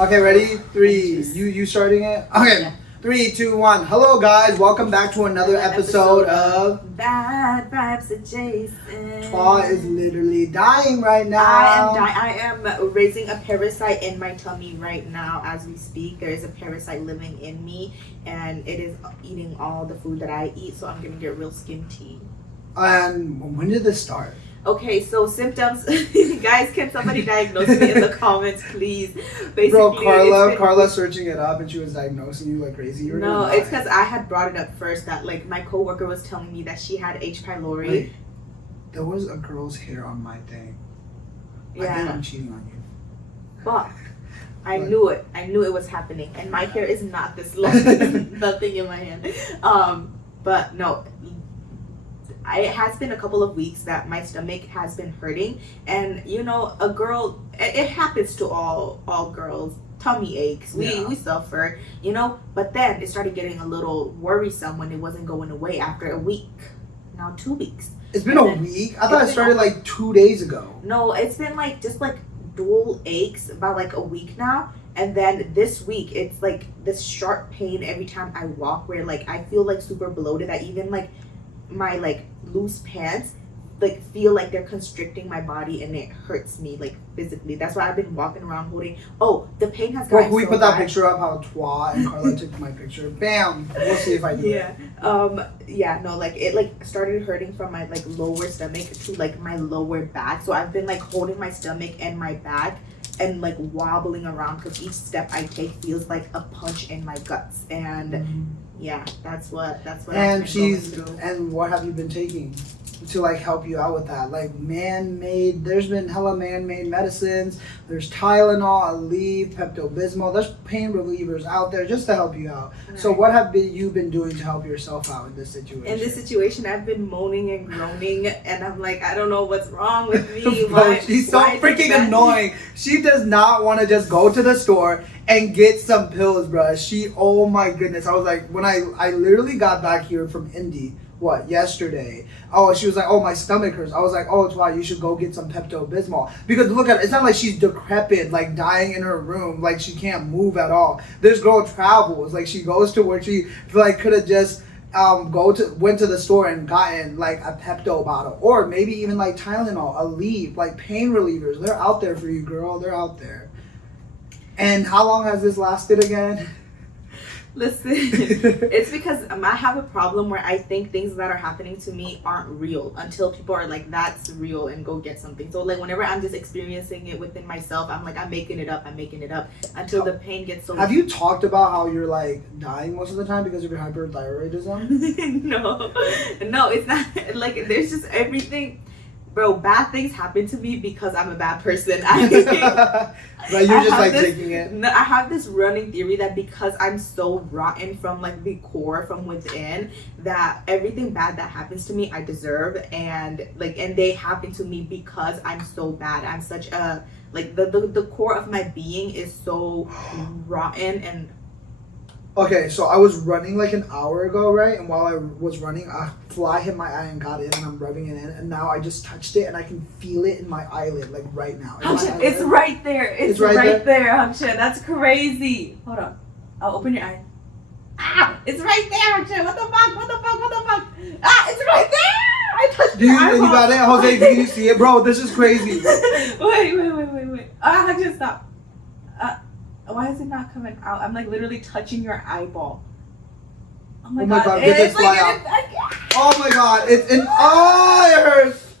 Okay, ready? Three. You starting it? Okay. Yeah. 3, 2, 1. Hello, guys. Welcome back to another episode of Bad Vibes Adjacent. Twa is literally dying right now. I am raising a parasite in my tummy right now as we speak. There is a parasite living in me, and it is eating all the food that I eat. So I'm gonna get real skinty. And when did this start? Okay, so symptoms. Guys, can somebody diagnose me in the comments, please? Basically, bro, Karla searching it up and she was diagnosing you like crazy. No, it's because I had brought it up first that like my coworker was telling me that she had H. pylori. Wait, there was a girl's hair on my thing. Yeah. I think I'm cheating on you. Fuck. I knew it. I knew it was happening. And my hair is not this long. There's nothing in my hand. But no. It has been a couple of weeks that my stomach has been hurting, and you know, a girl, it happens to all girls. Tummy aches, we suffer, you know. But then it started getting a little worrisome when it wasn't going away after a week. Now 2 weeks. It's been a week. I thought it started like 2 days ago. No, it's been like just like dual aches about like a week now. And then this week, it's like this sharp pain every time I walk, where like I feel like super bloated. That even like my like loose pants like feel like they're constricting my body, and it hurts me like physically. That's why I've been walking around holding. Oh, the pain has gotten. Can we put that picture up? How Twa and Karla took my picture. Bam. We'll see if I do it. Yeah. No, like it like started hurting from my like lower stomach to like my lower back. So I've been like holding my stomach and my back and like wobbling around because each step I take feels like a punch in my guts. And yeah, that's what. And and what have you been taking to like help you out with that? Like man-made. There's been hella man-made medicines. There's Tylenol, Aleve, Pepto-Bismol. There's pain relievers out there just to help you out. Right. So what have you been doing to help yourself out in this situation? In this situation, I've been moaning and groaning, and I'm like, I don't know what's wrong with me. Bro, she's so freaking annoying. She does not want to just go to the store and get some pills, bro. Oh my goodness. I was like, when I literally got back here from Indy, yesterday. Oh, she was like, oh, my stomach hurts. I was like, oh, Twa, you should go get some Pepto-Bismol. Because look at it. It's not like she's decrepit, like dying in her room, like she can't move at all. This girl travels. Like she goes to where she like could have just went to the store and gotten like a Pepto bottle, or maybe even like Tylenol, Aleve, like pain relievers. They're out there for you, girl. They're out there. And how long has this lasted again? Listen, it's because I have a problem where I think things that are happening to me aren't real until people are like, that's real, and go get something. So like whenever I'm just experiencing it within myself, I'm like, I'm making it up until the pain gets so. Have you talked about how you're like dying most of the time because of your hyperthyroidism? No, it's not. Like there's just everything. Bro, bad things happen to me because I'm a bad person. But you're just like taking it. No, I have this running theory that because I'm so rotten from like the core, from within, that everything bad that happens to me I deserve, and they happen to me because I'm so bad. I'm such a like the core of my being is so rotten. And okay, so I was running like an hour ago, right? And while I was running, a fly hit my eye and got in, and I'm rubbing it in, and now I just touched it, and I can feel it in my eyelid, like right now. It's right there. It's right there, Hamsha. That's crazy. Hold on. I'll open your eye. Ah! It's right there, Hamsha. What the fuck? Ah! It's right there! I touched it. You got it? Jose, can you see it? Bro, this is crazy. Wait. Ah, just stop. Why is it not coming out? I'm like literally touching your eyeball. Oh my god. Get this fly out. Oh my god. It's in. Oh, it hurts.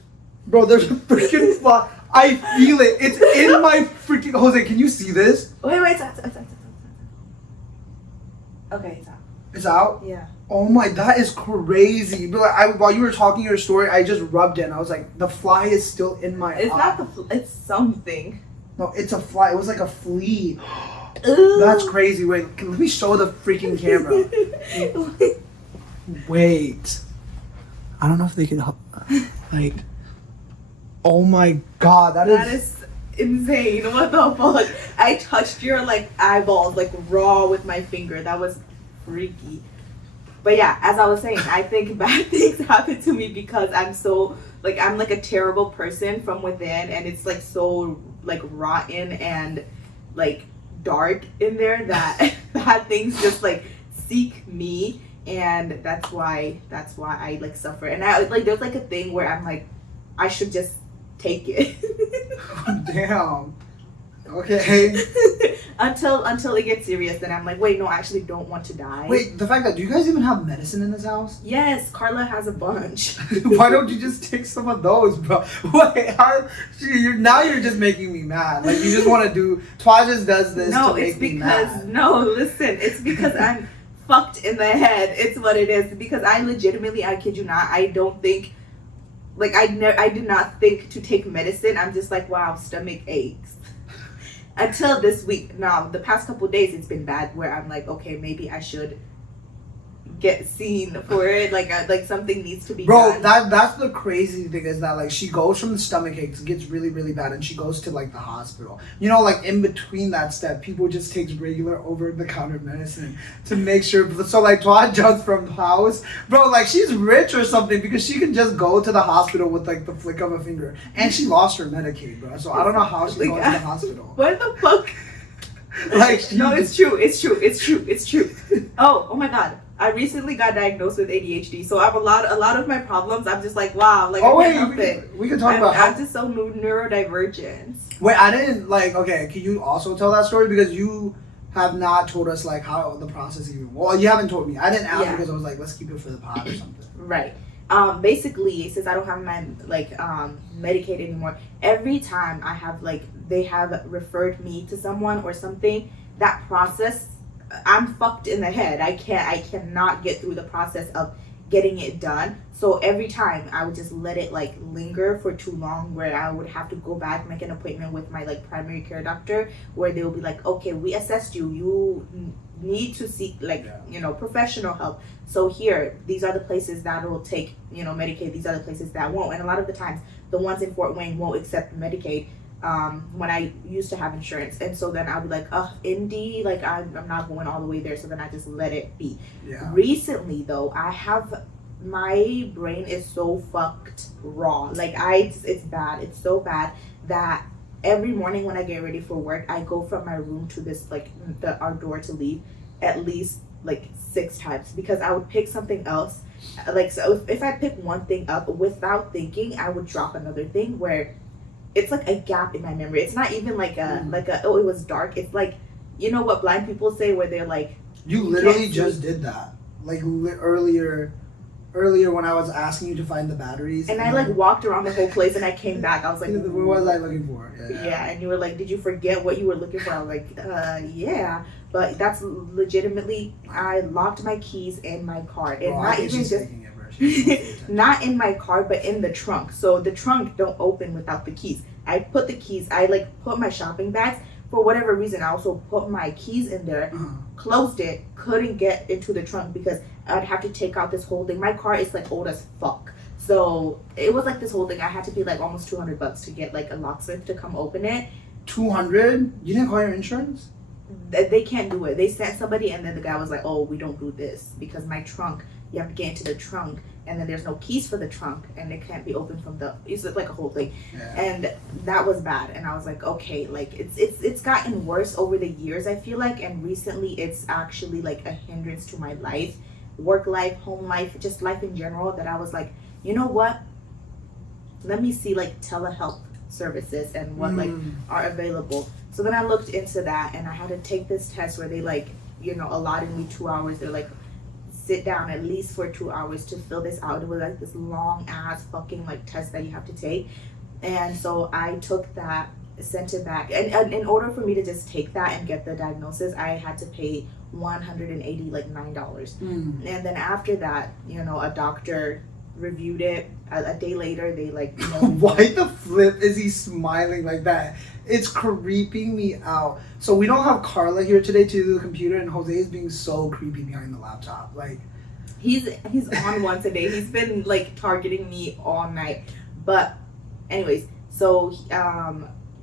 Bro, there's a freaking fly. I feel it. It's in my freaking. Jose, can you see this? Wait. It's out. Okay, it's out. It's out? Yeah. Oh my, that is crazy. But like, while you were talking your story, I just rubbed it, and I was like, the fly is still in my eye. It's not it's something. No, it's a fly. It was like a flea. That's crazy. Wait, let me show the freaking camera. Wait. I don't know if they can help. Like, oh my god, that is insane. What the fuck? I touched your like eyeballs like raw with my finger. That was freaky. But yeah, as I was saying, I think bad things happen to me because I'm so like I'm like a terrible person from within, and it's like so like rotten and like dark in there that bad things just like seek me, and that's why I like suffer. And I like there's like a thing where I'm like, I should just take it. Damn. Okay. until it gets serious, then I'm like, wait, no, I actually don't want to die. Wait, the fact that, do you guys even have medicine in this house? Yes, Karla has a bunch. Why don't you just take some of those, bro? Wait, now you're just making me mad. Like, you just want to do, Twa just does this to make me mad. No, listen, it's because I'm fucked in the head. It's what it is. Because I legitimately, I kid you not, I don't think, like, I do not think to take medicine. I'm just like, wow, stomach aches. Until this week. Now, the past couple of days, it's been bad where I'm like, okay, maybe I should get seen for it. Like something needs to be done. That's the crazy thing is that, like, she goes from the stomach aches, gets really, really bad, and she goes to, like, the hospital. You know, like, in between that step, people just takes regular over-the-counter medicine to make sure. So, like, Twa jumps from the house. Bro, like, she's rich or something because she can just go to the hospital with, like, the flick of a finger. And she lost her Medicaid, bro. So I don't know how she's going to the hospital. What the fuck? Like, no, it's true. Oh my God. I recently got diagnosed with ADHD, so I have a lot of my problems. I'm just like, wow, like, I can't help it. We can talk about. I'm just so neurodivergent. Wait, I didn't like. Okay, can you also tell that story because you have not told us like how the process even. Well, you haven't told me. I didn't ask because I was like, let's keep it for the pod or something. Right. Basically, since I don't have my like Medicaid anymore, every time I have like they have referred me to someone or something, that process. I'm fucked in the head. I cannot get through the process of getting it done. So every time I would just let it like linger for too long where I would have to go back, make an appointment with my like primary care doctor where they will be like, okay, we assessed you. You need to seek like, professional help. So here, these are the places that will take, Medicaid. These are the places that won't. And a lot of the times, the ones in Fort Wayne won't accept Medicaid. When I used to have insurance, and so then I'll be like, Indy, like I'm not going all the way there, so then I just let it be. Yeah. Recently though, my brain is so fucked raw, like it's bad, it's so bad that every morning when I get ready for work, I go from my room to this like our door to leave at least like 6 times because I would pick something else, like so if I pick one thing up without thinking, I would drop another thing where it's like a gap in my memory. It's not even like a oh, it was dark. It's like, you know what blind people say where they're like, you literally just did that like earlier when I was asking you to find the batteries, and I like walked around the whole place and I came back. I was like, what was I looking for? Yeah, and you were like, did you forget what you were looking for? I was like, yeah, but that's legitimately, I locked my keys in my car, and not even just not in my car, but in the trunk. So the trunk don't open without the keys. I put the keys, I like put my shopping bags, for whatever reason I also put my keys in there, closed it, couldn't get into the trunk because I'd have to take out this whole thing. My car is like old as fuck, so it was like this whole thing. I had to pay like almost $200 to get like a locksmith to come open it. 200? You didn't call your insurance? They can't do it. They sent somebody, and then the guy was like, oh, we don't do this because my trunk, you have to get into the trunk, and then there's no keys for the trunk, and it can't be opened from the, it's like a whole thing. Yeah. And that was bad. And I was like, okay, like it's gotten worse over the years, I feel like, and recently it's actually like a hindrance to my life, work life, home life, just life in general, that I was like, you know what, let me see like telehealth services and what like are available. So then I looked into that, and I had to take this test where they like, allotted me 2 hours. They're like, sit down at least for 2 hours to fill this out. It was like this long ass fucking like test that you have to take. And so I took that, sent it back, and in order for me to just take that and get the diagnosis, I had to pay $189. And then after that, a doctor reviewed it. A day later, they like, why the flip is he smiling like that? It's creeping me out. So we don't have Karla here today to do the computer, and Jose is being so creepy behind the laptop. Like, he's on one today. He's been like targeting me all night. But anyways, so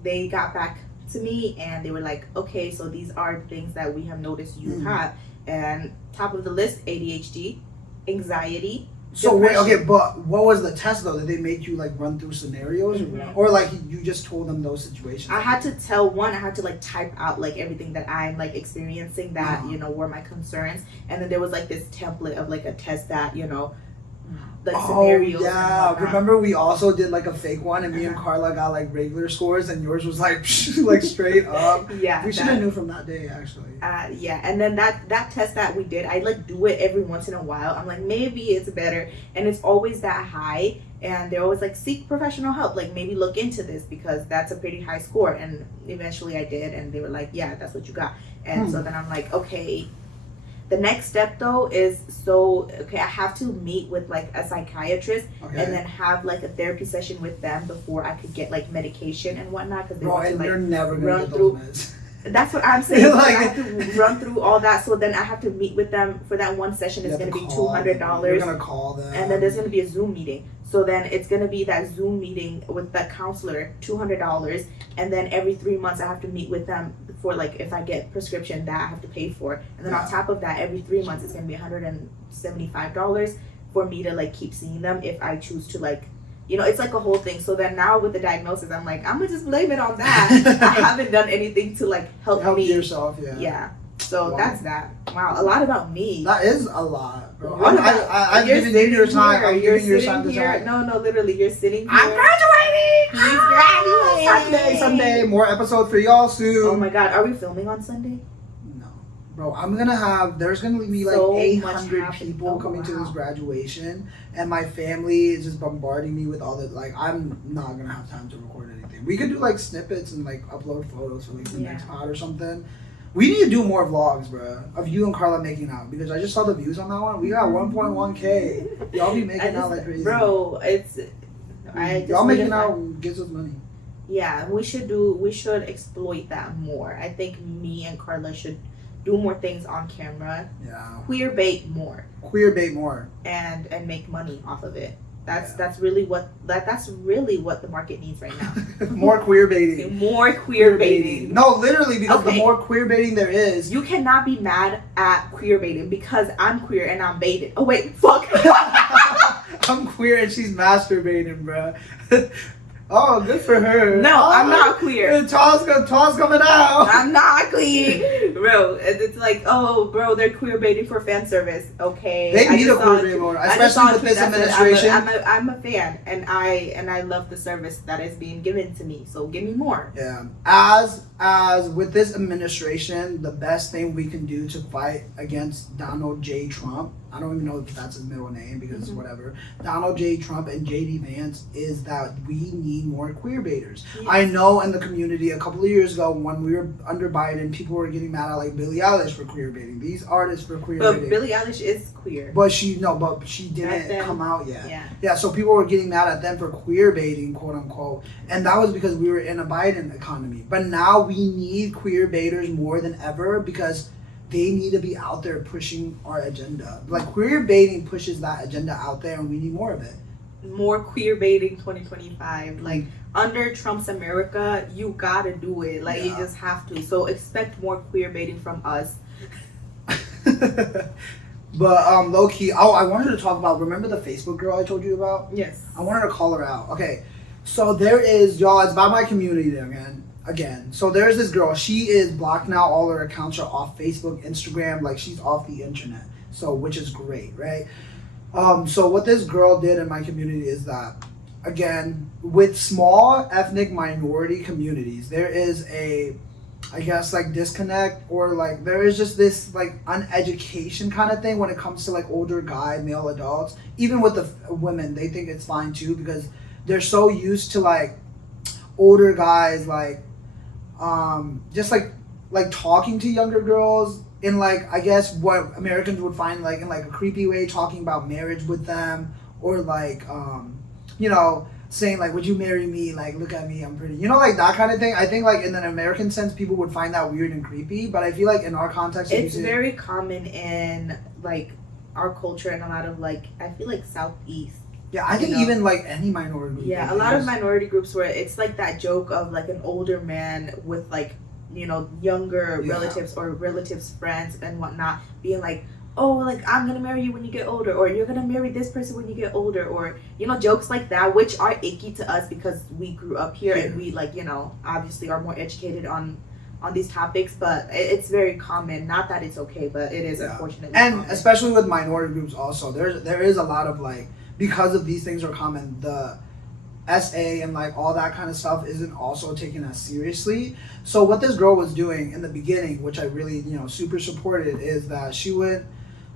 they got back to me and they were like, okay, so these are things that we have noticed you have, and top of the list, ADHD, anxiety. So wait, depression. okay, but what was the test though? Did they make you like run through scenarios, or like you just told them those situations? I had to tell one. I had to like type out like everything that I'm like experiencing that were my concerns, and then there was like this template of like a test that like scenarios. Yeah, remember we also did like a fake one, and me and Karla got like regular scores, and yours was like like straight up. Yeah, we should have knew from that day actually. Yeah, and then that test that we did, I like do it every once in a while. I'm like, maybe it's better, and it's always that high, and they're always like, seek professional help, like maybe look into this because that's a pretty high score. And eventually I did, and they were like, yeah, that's what you got. And so then I'm like, okay. The next step though is I have to meet with like a psychiatrist and then have like a therapy session with them before I could get like medication and whatnot, because they want to like you're never gonna run get through. Those That's what I'm saying. Like, I have to run through all that, so then I have to meet with them for that one session. It's going to be $200. You're gonna call them, and then there's going to be a Zoom meeting. So then it's going to be that Zoom meeting with that counselor, $200, and then every 3 months I have to meet with them for like if I get prescription that I have to pay for, and then on top of that, every 3 months it's going to be $175 for me to like keep seeing them if I choose to like. It's like a whole thing. So then now with the diagnosis, I'm like, I'm gonna just blame it on that. I haven't done anything to like help me. yourself. Yeah. So that's that. Wow, a lot about me. That is a lot, bro. I'm giving you your time. I'm giving you your time to talk. No, literally, you're sitting here. I'm graduating. He's graduating. Someday, more episodes for y'all soon. Oh my God, are we filming on Sunday? Bro, there's gonna be like So 800 people coming to this graduation, and my family is just bombarding me with all the, like, I'm not gonna have time to record anything. We could do like snippets and like upload photos for like the next pod or something. We need to do more vlogs, bro, of you and Karla making out, because I just saw the views on that one. We got 1.1K. Y'all be making out like crazy. Bro, y'all making out gives us money. Yeah, we should exploit that more. I think me and Karla should do more things on camera. Yeah. Queer bait more. And make money off of it. That's really what the market needs right now. More queer baiting. More queer baiting. No, literally, because the more queer baiting there is, you cannot be mad at queer baiting because I'm queer and I'm baited. Oh wait, fuck. I'm queer and she's masturbating, bro. Oh, good for her. No, I'm not queer. Tall's coming out. I'm not queer. Bro, it's like, oh, bro, they're queer baiting for fan service. Okay. They need a queer bait more, especially with this administration. I'm a fan, and I love the service that is being given to me. So give me more. Yeah. As with this administration, the best thing we can do to fight against Donald J. Trump, I don't even know if that's his middle name because whatever, Donald J. Trump and J.D. Vance, is that we need more queer baiters. Yes. I know in the community a couple of years ago when we were under Biden, people were getting mad at like Billie Eilish for queer baiting. These artists for queer baiting. But Billie Eilish is queer. But she didn't come out yet. Yeah, so people were getting mad at them for queer baiting, quote unquote. And that was because we were in a Biden economy. But now we need queer baiters more than ever because they need to be out there pushing our agenda. Like, queer baiting pushes that agenda out there, and we need more of it. More queer baiting 2025. Like, under Trump's America, you gotta do it. Like, you just have to. So expect more queer baiting from us. But low key, I wanted to talk about, remember the Facebook girl I told you about? Yes. I wanted to call her out. Okay, so there is, y'all, it's by my community again. So there's this girl. She is blocked now. All her accounts are off Facebook, Instagram. Like, she's off the internet. So, which is great, right? So what this girl did in my community is that, again, with small ethnic minority communities, there is I guess, like, disconnect, or like there is just this like uneducation kind of thing when it comes to like older male adults. Even with the women, they think it's fine too because they're so used to like older guys like just like talking to younger girls in like, I guess what Americans would find like in like a creepy way, talking about marriage with them, or like saying like, would you marry me, like, look at me, I'm pretty, like that kind of thing. I think like in an American sense people would find that weird and creepy, but I feel like in our context it's very common in like our culture and a lot of like, I feel like Southeast. Yeah, I think even like any minority group. Yeah, a lot of minority groups where it's like that joke of like an older man with like, younger relatives or relatives' friends and whatnot being like, oh, like, I'm gonna marry you when you get older, or you're gonna marry this person when you get older, or, you know, jokes like that, which are icky to us because we grew up here and we, like, you know, obviously are more educated on these topics, but it's very common. Not that it's okay, but it is unfortunately and common. Especially with minority groups also, there is a lot of, like, because of these things are common, the SA and like all that kind of stuff isn't also taken as seriously. So what this girl was doing in the beginning, which I really, you know, super supported, is that she went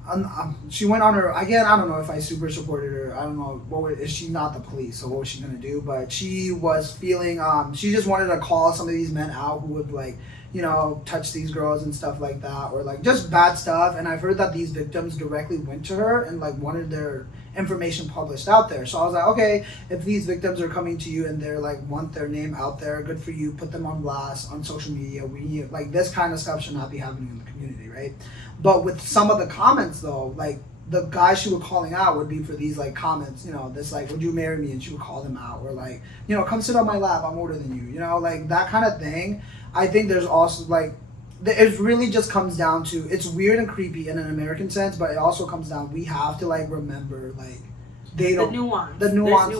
on her, again, I don't know if I super supported her. I don't know is she not the police, so what was she gonna do? But she was feeling she just wanted to call some of these men out who would, like, you know, touch these girls and stuff like that, or like just bad stuff. And I've heard that these victims directly went to her and like wanted their information published out there. So I was like, okay, if these victims are coming to you and they're like want their name out there, good for you. Put them on blast on social media. We need, like, this kind of stuff should not be happening in the community, right? But with some of the comments though, like the guys she was calling out would be for these like comments, you know, this like, would you marry me? And she would call them out, or like, you know, come sit on my lap, I'm older than you, you know, like that kind of thing. I think there's also like, it really just comes down to, it's weird and creepy in an American sense, but it also comes down, we have to like remember, like, they don't, the nuance,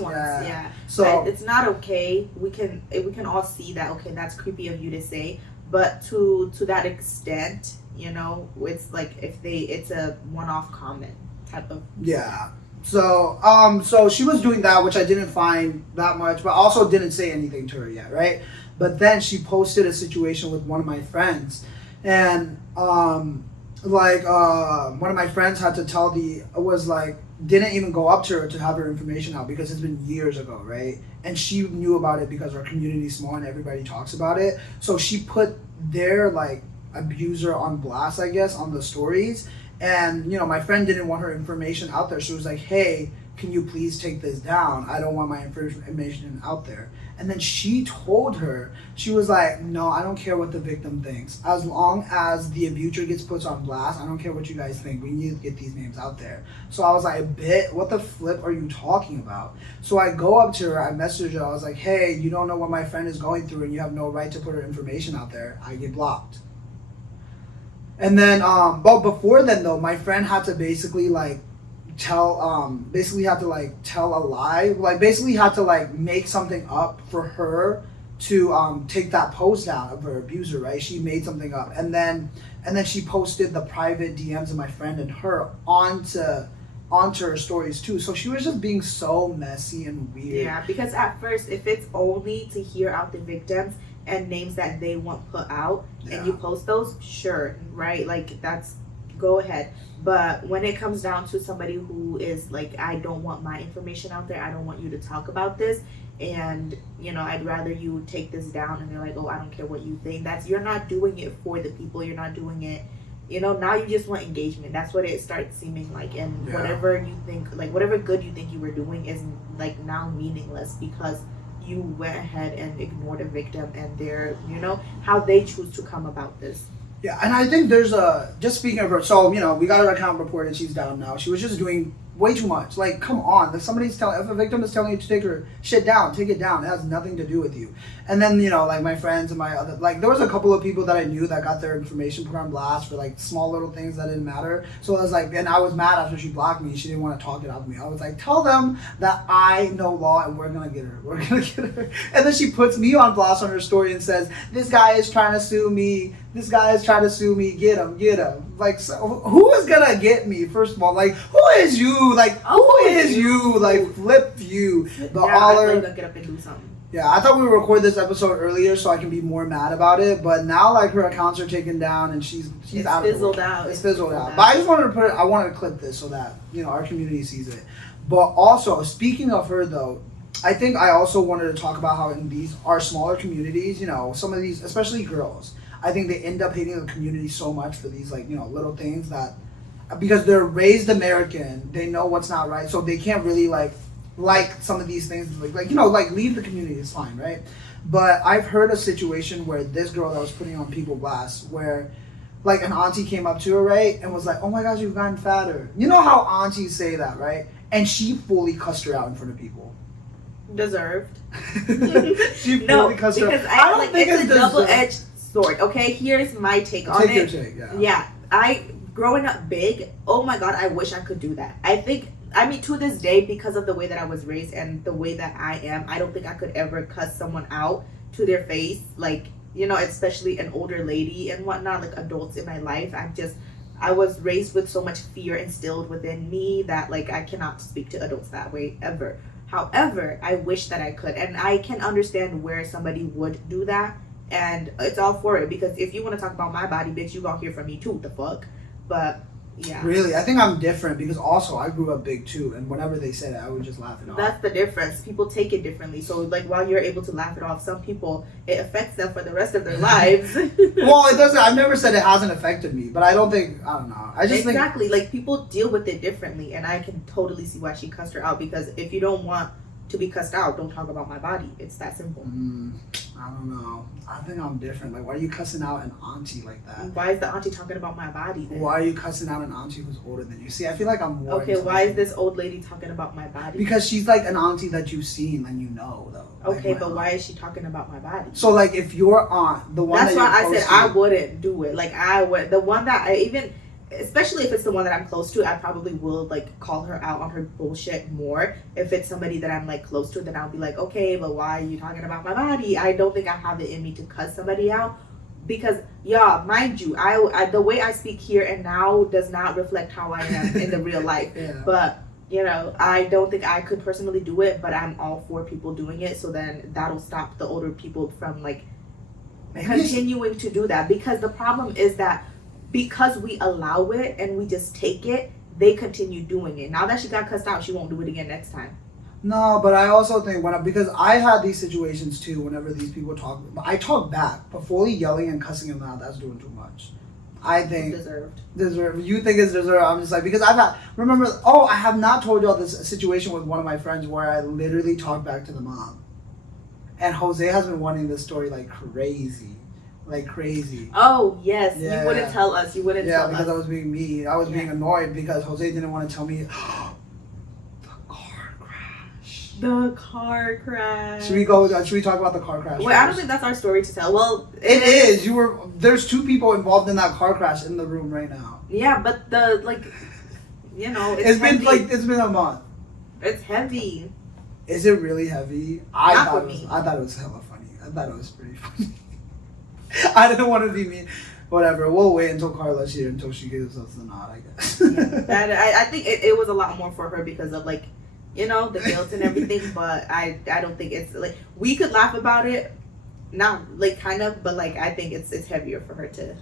yeah. So it's not okay. We can all see that, okay, that's creepy of you to say, but to that extent, you know, it's like it's a one-off comment type of. Yeah. So so she was doing that, which I didn't find that much, but also didn't say anything to her yet, right? But then she posted a situation with one of my friends, and one of my friends had to tell didn't even go up to her to have her information out because it's been years ago, right? And she knew about it because our community's small and everybody talks about it. So she put their like abuser on blast, I guess, on the stories. And, you know, my friend didn't want her information out there. She was like, hey, can you please take this down? I don't want my information out there. And then she told her, she was like, no, I don't care what the victim thinks. As long as the abuser gets put on blast, I don't care what you guys think. We need to get these names out there. So I was like, what the flip are you talking about? So I go up to her, I message her, I was like, hey, you don't know what my friend is going through and you have no right to put her information out there. I get blocked. And then, but before then though, my friend had to basically tell a lie, like basically had to like make something up for her to take that post down of her abuser, right? She made something up, and then she posted the private DMs of my friend and her onto her stories too. So she was just being so messy and weird. Yeah, because at first, if it's only to hear out the victims and names that they want put out, and you post those, sure, right? Like, that's, go ahead. But when it comes down to somebody who is like, I don't want my information out there, I don't want you to talk about this, and, you know, I'd rather you take this down, and they're like, oh, I don't care what you think. You're not doing it for the people, you're not doing it, you know, now you just want engagement. That's what it starts seeming like. And whatever you think, like, whatever good you think you were doing is like now meaningless because you went ahead and ignored a victim and their, you know, how they choose to come about this. Yeah, and I think there's just speaking of her, so, you know, we got her account reported, she's down now. She was just doing way too much. Like, come on, if a victim is telling you to take her shit down, take it down. It has nothing to do with you. And then, you know, like my friends and my other, like there was a couple of people that I knew that got their information put on blast for like small little things that didn't matter. So I was like, and I was mad after she blocked me. She didn't want to talk it out with me. I was like, tell them that I know law and we're gonna get her. We're gonna get her. And then she puts me on blast on her story and says, this guy is trying to sue me. This guy is trying to sue me. Get him. Get him. Like, so who is gonna get me? First of all, like, who is you? Like, who is you? Like, flip you. I'm gonna get up and do something. Yeah, I thought we would record this episode earlier so I can be more mad about it, but now like her accounts are taken down and she's out. It's fizzled out. But I just wanted to I wanted to clip this so that, you know, our community sees it. But also, speaking of her though, I think I also wanted to talk about how in our smaller communities, you know, some of these, especially girls, I think they end up hating the community so much for these like, you know, little things that, because they're raised American, they know what's not right, so they can't really like some of these things, like you know, like leave the community is fine, right? But I've heard a situation where this girl that was putting on people blast, where like an auntie came up to her, right, and was like, oh my gosh, you've gotten fatter. You know how aunties say that, right? And she fully cussed her out in front of people. Deserved. She fully cussed her out. Because I don't think it's a double-edged sword. Okay, here's my take on it. Take your take, yeah. Yeah, I growing up big, oh my God, I wish I could do that. I mean, to this day, because of the way that I was raised and the way that I am, I don't think I could ever cuss someone out to their face. Like, you know, especially an older lady and whatnot, like adults in my life. I was raised with so much fear instilled within me that, like, I cannot speak to adults that way ever. However, I wish that I could. And I can understand where somebody would do that. And it's all for it. Because if you want to talk about my body, bitch, you gonna hear from me too. The fuck? But... yeah. Really? I think I'm different because also I grew up big too, and whenever they said it, I would just laugh it off. That's the difference. People take it differently. So, like, while you're able to laugh it off, some people, it affects them for the rest of their lives. Well, it doesn't. I've never said it hasn't affected me, but I don't know. I just exactly. Like, people deal with it differently, and I can totally see why she cussed her out, because if you don't want to be cussed out, don't talk about my body. It's that simple. I don't know. I think I'm different. Like, why are you cussing out an auntie like that? Why is the auntie talking about my body then? Why are you cussing out an auntie who's older than you? See, I feel like I'm more... okay, why is this old lady talking about my body? Because she's like an auntie that you've seen and you know, though. Okay, but why is she talking about my body? So, like, if your aunt, the one that's that why you're I said to, I wouldn't do it. Like, I would... the one that I even... especially if it's the one that I'm close to, I probably will, like, call her out on her bullshit more. If it's somebody that I'm, like, close to, then I'll be like, okay, but why are you talking about my body? I don't think I have it in me to cuss somebody out. Because, yeah, mind you, I the way I speak here and now does not reflect how I am in the real life. Yeah. But, you know, I don't think I could personally do it, but I'm all for people doing it. So then that'll stop the older people from, like, continuing to do that. Because the problem is that because we allow it and we just take it, they continue doing it. Now that she got cussed out, she won't do it again next time. No, but I also think because I had these situations too. Whenever these people talk, I talk back, but fully yelling and cussing them out, that's doing too much. I think deserved. You think it's deserved? I'm just like, because I've had. Remember? Oh, I have not told y'all this situation with one of my friends where I literally talked back to the mom, and Jose has been wanting this story like crazy. Like crazy. Oh yes, yeah. You wouldn't tell us. You wouldn't tell us. Yeah, because I was being mean. I was being annoyed because Jose didn't want to tell me. The car crash. Should we go? Should we talk about the car crash? Wait, I don't think that's our story to tell. Well, it is. There's two people involved in that car crash in the room right now. Yeah, but it's been a month. It's heavy. Is it really heavy? I thought it was hella funny. I thought it was pretty funny. I didn't want to be mean. Whatever. We'll wait until Karla's here until she gives us the nod, I guess. I think it was a lot more for her because of, like, you know, the guilt and everything. But I don't think it's like we could laugh about it, not like kind of, but like I think it's heavier for her to.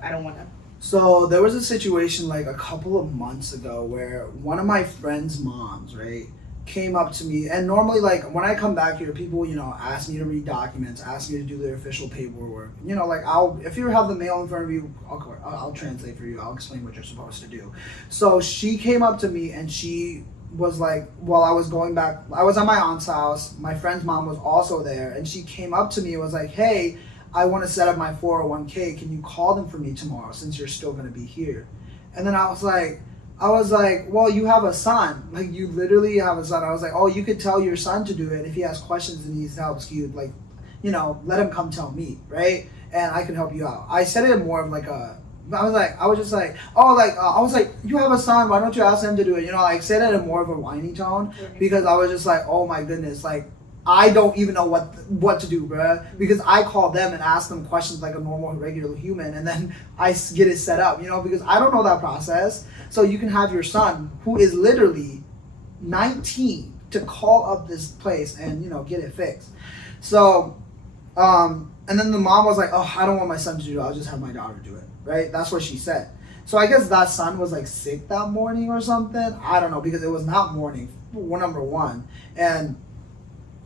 I don't want to. So there was a situation like a couple of months ago where one of my friend's moms, right, came up to me, and normally, like, when I come back here, people, you know, ask me to read documents, ask me to do their official paperwork. You know, like, if you have the mail in front of you, I'll translate for you. I'll explain what you're supposed to do. So she came up to me and she was like, while I was going back, I was at my aunt's house. My friend's mom was also there, and she came up to me and was like, hey, I want to set up my 401k. Can you call them for me tomorrow since you're still going to be here? And then I was like, well, you have a son. Like, you literally have a son. I was like, oh, you could tell your son to do it. If he has questions and needs help, you'd, like, you know, let him come tell me, right? And I can help you out. I said it more of like I was like, you have a son. Why don't you ask him to do it? You know, like, said it in more of a whiny tone because I was just like, oh my goodness, like, I don't even know what to do, bruh. Because I call them and ask them questions like a normal, regular human, and then I get it set up, you know, because I don't know that process. So you can have your son, who is literally 19, to call up this place and, you know, get it fixed. So, and then the mom was like, oh, I don't want my son to do it. I'll just have my daughter do it, right? That's what she said. So I guess that son was, like, sick that morning or something. I don't know, because it was not morning, number one. And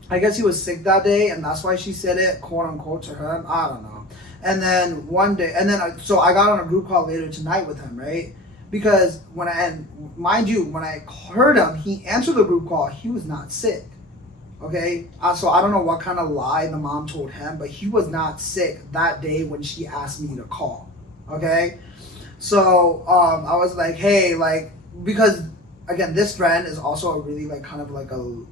I guess he was sick that day, and that's why she said it, quote unquote, to him. I don't know. And then one day, so I got on a group call later tonight with him, right? Because when I heard him, he answered the group call. He was not sick, okay? So I don't know what kind of lie the mom told him, but he was not sick that day when she asked me to call, okay? So I was like, hey, like, because, again, this friend is also a really, like, kind of like a,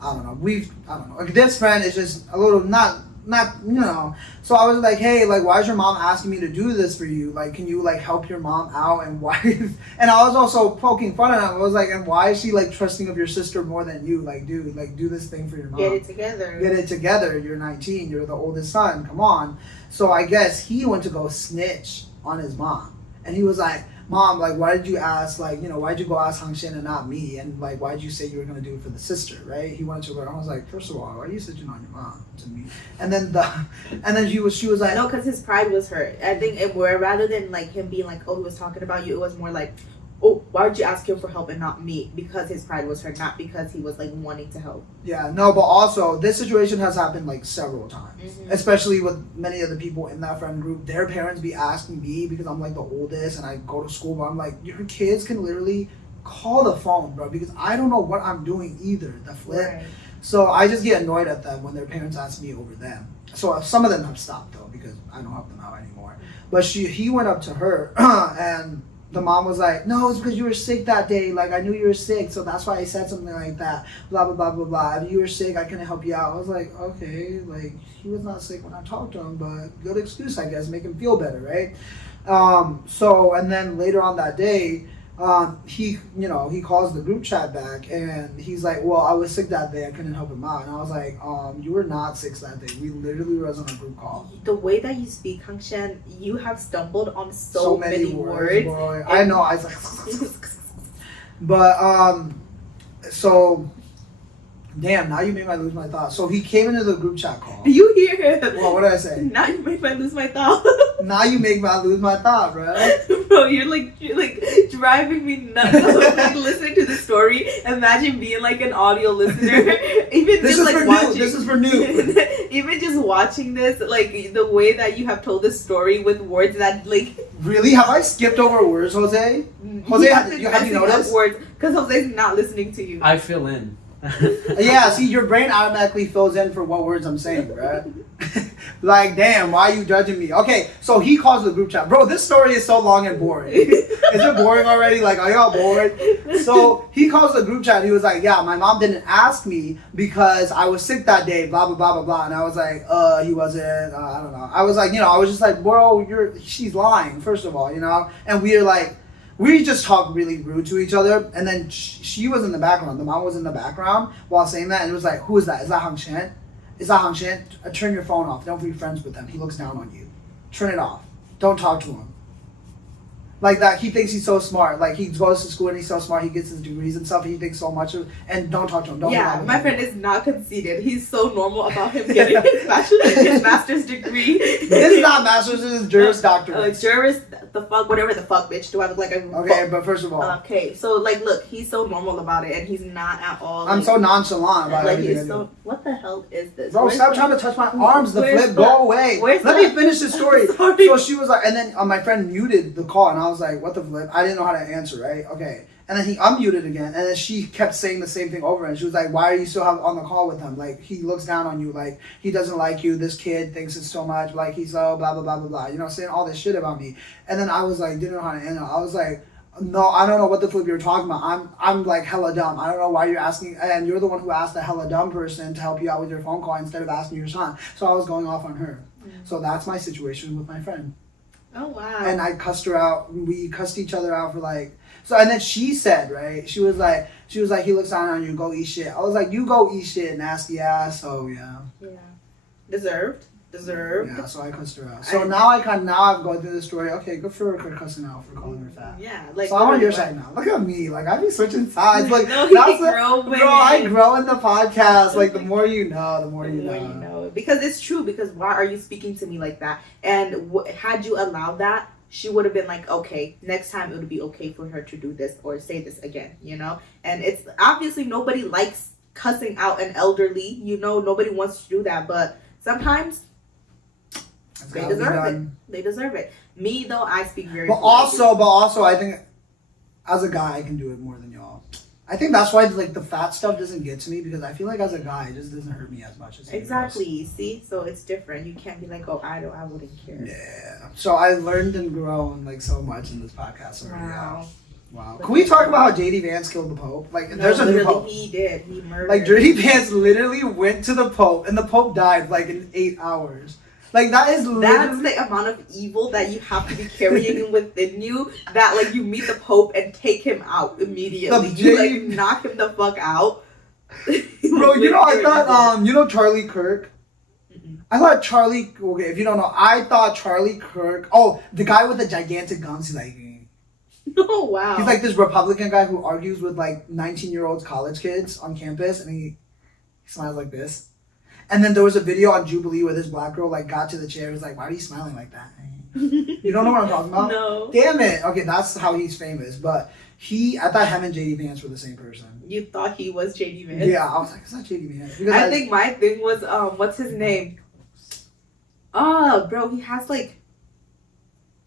I don't know. Like, this friend is just a little, not not, you know. So I was like, hey, like, why is your mom asking me to do this for you? Like, can you like help your mom out? And why? And I was also poking fun at him. I was like, and why is she like trusting of your sister more than you? Like, dude, like, do this thing for your mom. Get it together. Get it together. You're 19. You're the oldest son. Come on. So I guess he went to go snitch on his mom, and he was like, Mom, like, why did you ask, like, you know, why'd you go ask Hang Shin and not me? And, like, why'd you say you were going to do it for the sister, right? He wanted to learn. I was like, first of all, why are you snitching on your mom to me? And then she was like... No, because his pride was hurt. I think rather than, like, him being like, oh, he was talking about you, it was more like, oh, why would you ask him for help and not me? Because his pride was hurt, not because he was, like, wanting to help. Yeah, no, but also, this situation has happened, like, several times. Mm-hmm. Especially with many of the people in that friend group. Their parents be asking me, because I'm, like, the oldest, and I go to school, but I'm like, your kids can literally call the phone, bro, because I don't know what I'm doing either, the flip. Right. So I just get annoyed at them when their parents ask me over them. So some of them have stopped, though, because I don't help them out anymore. But he went up to her, and... the mom was like, no, it's because you were sick that day. Like, I knew you were sick, so that's why I said something like that. Blah, blah, blah, blah, blah. If you were sick, I couldn't help you out. I was like, okay, like, he was not sick when I talked to him, but good excuse, I guess, make him feel better, right? So, and then later on that day, he calls the group chat back, and he's like, well, I was sick that day, I couldn't help him out. And I was like, you were not sick that day. We literally was on a group call. The way that you speak, Hang Shin, you have stumbled on so many words. Boy. I know, I was like... But, so... Damn, now you made me lose my thought. So he came into the group chat call. You hear him. Well, what did I say? Now you make me lose my thought. Now you make me lose my thought, bro. Bro, you're like driving me nuts. Like listening to the story. Imagine being like an audio listener. Even this just is like for watching. new. This is for new. Even just watching this, like the way that you have told this story with words that like. Really? Have I skipped over words, Jose? Jose, have you noticed? Words because Jose's not listening to you. I fill in. Yeah, see, your brain automatically fills in for what words I'm saying, right? Like, damn, why are you judging me? Okay, so he calls the group chat. Bro, this story is so long and boring. Is it boring already? Like, are y'all bored? So he calls the group chat. He was like, yeah, my mom didn't ask me because I was sick that day, blah, blah, blah, blah, blah. And I was like, he wasn't, I don't know. I was like, I was just like, bro, she's lying, first of all, And we just talked really rude to each other, and then she was in the background. The mom was in the background while saying that, and it was like, who is that? Is that Hang Shin? Is that Hang Shin? Turn your phone off. Don't be friends with him. He looks down on you. Turn it off. Don't talk to him. Like that, he thinks he's so smart. Like he goes to school and he's so smart. He gets his degrees and stuff. He thinks so much of, and don't talk to him. Yeah, my friend is not conceited. He's so normal about him getting his master's degree. This is not master's. This is Juris Doctorate. Juris, the fuck, whatever the fuck, bitch. Do I look like a? Okay, but first of all. Okay, so like, look, he's so normal about it, and he's not at all. I'm so nonchalant about everything. So, what the hell is this? Bro, stop trying to touch my arms. The flip, go away. Let me finish the story. So she was like, and then my friend muted the call, and I was like, what the flip? I didn't know how to answer, right? Okay. And then he unmuted again, and then she kept saying the same thing over, and she was like, why are you still on the call with him? Like, he looks down on you, like, he doesn't like you, this kid thinks it's so much, like, he's so blah, blah, blah, blah, blah, saying all this shit about me. And then I was like, didn't know how to answer. I was like, no, I don't know what the flip you're talking about. I'm like hella dumb. I don't know why you're asking, and you're the one who asked a hella dumb person to help you out with your phone call instead of asking your son. So I was going off on her. So that's my situation with my friend. Oh, wow. And I cussed her out. We cussed each other out for like, so, and then she said, right, she was like, he looks down on you, go eat shit. I was like, you go eat shit, nasty ass. So yeah. Yeah. Deserved. Yeah, so I cussed her out. So now I've gone through the story. Okay, good for her cussing out for calling her fat. Yeah, like. So I'm on your side now. Look at me, like I be switching sides. Like no, I grow in the podcast. Like the more you know, the more you know. Because it's true. Because why are you speaking to me like that? And had you allowed that, she would have been like, okay, next time it would be okay for her to do this or say this again, And it's obviously nobody likes cussing out an elderly, nobody wants to do that, but sometimes they deserve it. They deserve it. Me though, I speak very. But also, I think as a guy, I can do it more than y'all. I think that's why like the fat stuff doesn't get to me because I feel like as a guy, it just doesn't hurt me as much as exactly. See, so it's different. You can't be like, oh, I wouldn't care. Yeah. So I learned and grown like so much in this podcast already. Wow. Wow. Can we talk about how JD Vance killed the Pope? Like, No, there's a new literally, Pope. he did. He murdered. Like, JD Vance literally went to the Pope, and the Pope died like in 8 hours. Like, that's the amount of evil that you have to be carrying within you. That like you meet the Pope and take him out immediately. You like knock him the fuck out. Bro, you know, I thought you know Charlie Kirk. I thought Charlie. Okay, if you don't know, I thought Charlie Kirk. Oh, the guy with the gigantic guns. He's like. Oh wow. He's like this Republican guy who argues with like 19-year-old college kids on campus, and he smiles like this. And then there was a video on Jubilee where this black girl like got to the chair. He's like, "Why are you smiling like that?" You don't know what I'm talking about? No. Damn it. Okay, that's how he's famous. But I thought him and JD Vance were the same person. You thought he was JD Vance? Yeah, I was like, "It's not JD Vance." Because I think my thing was what's his name? Oh, bro, he has like.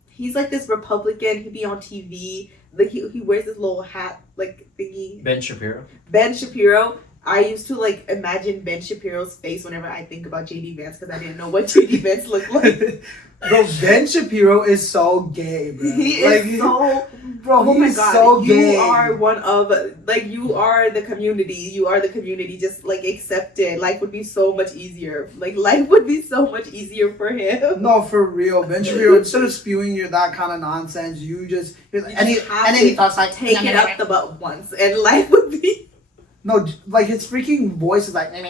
He's like this Republican. He be on TV. Like he wears this little hat like thingy. Ben Shapiro. Ben Shapiro. I used to like imagine Ben Shapiro's face whenever I think about JD Vance because I didn't know what JD Vance looked like. Bro, Ben Shapiro is so gay, bro. He is so. Bro, Oh my he's god, so gay. you are one of like you are the community. You are the community. Just like accept it. Life would be so much easier. Like life would be so much easier for him. No, for real, Ben Shapiro. Instead of spewing that kind of nonsense, you just and then he talks like take it up the butt once, and life would be. No, like his freaking voice is like. He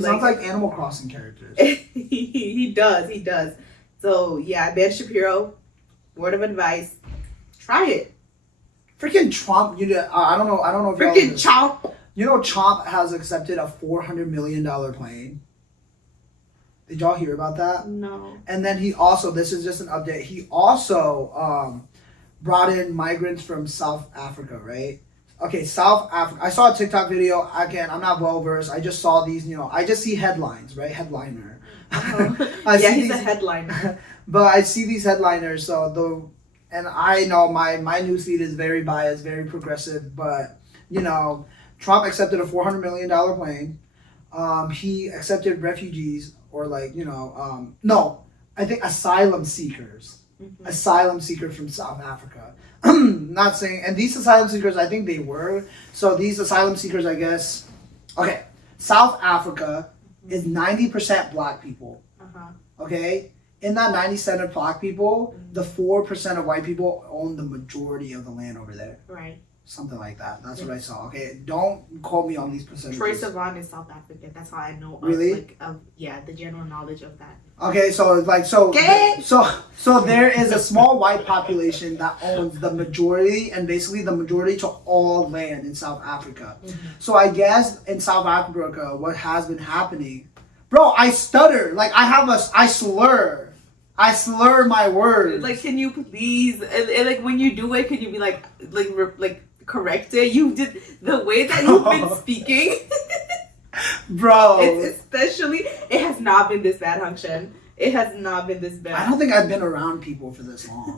sounds like Animal Crossing characters. He does. So yeah, Ben Shapiro. Word of advice: try it. Freaking Trump, I don't know if freaking Chomp. You know, Trump has accepted a $400 million plane. Did y'all hear about that? No. And then he also, this is just an update. He also brought in migrants from South Africa, right? Okay, South Africa. I saw a TikTok video. Again, I'm not well versed. I just saw these. I just see headlines, right? Headliner. Yeah, he's a headliner. But I see these headliners, and I know my newsfeed is very biased, very progressive, but, Trump accepted a $400 million plane. He accepted refugees no, I think asylum seekers. Mm-hmm. Asylum seekers from South Africa. Not saying, and these asylum seekers, I think they were. So these asylum seekers, I guess, okay, South Africa is 90% black people. Okay? In that 90% of black people, the 4% of white people own the majority of the land over there. Right. Something like that. That's what I saw. Okay, don't quote me on these percentages. Troye Sivan is South African. That's how I know. Really? The general knowledge of that. Okay, so so there is a small white population that owns the majority and basically the majority to all land in South Africa. Mm-hmm. So I guess in South Africa, what has been happening, bro, I stutter. Like I slur. I slur my words. Like, can you please, and like when you do it, can you be like correct it? You did the way that you've been speaking. Bro. It has not been this bad, Hung Shen. It has not been this bad. I don't think I've been around people for this long.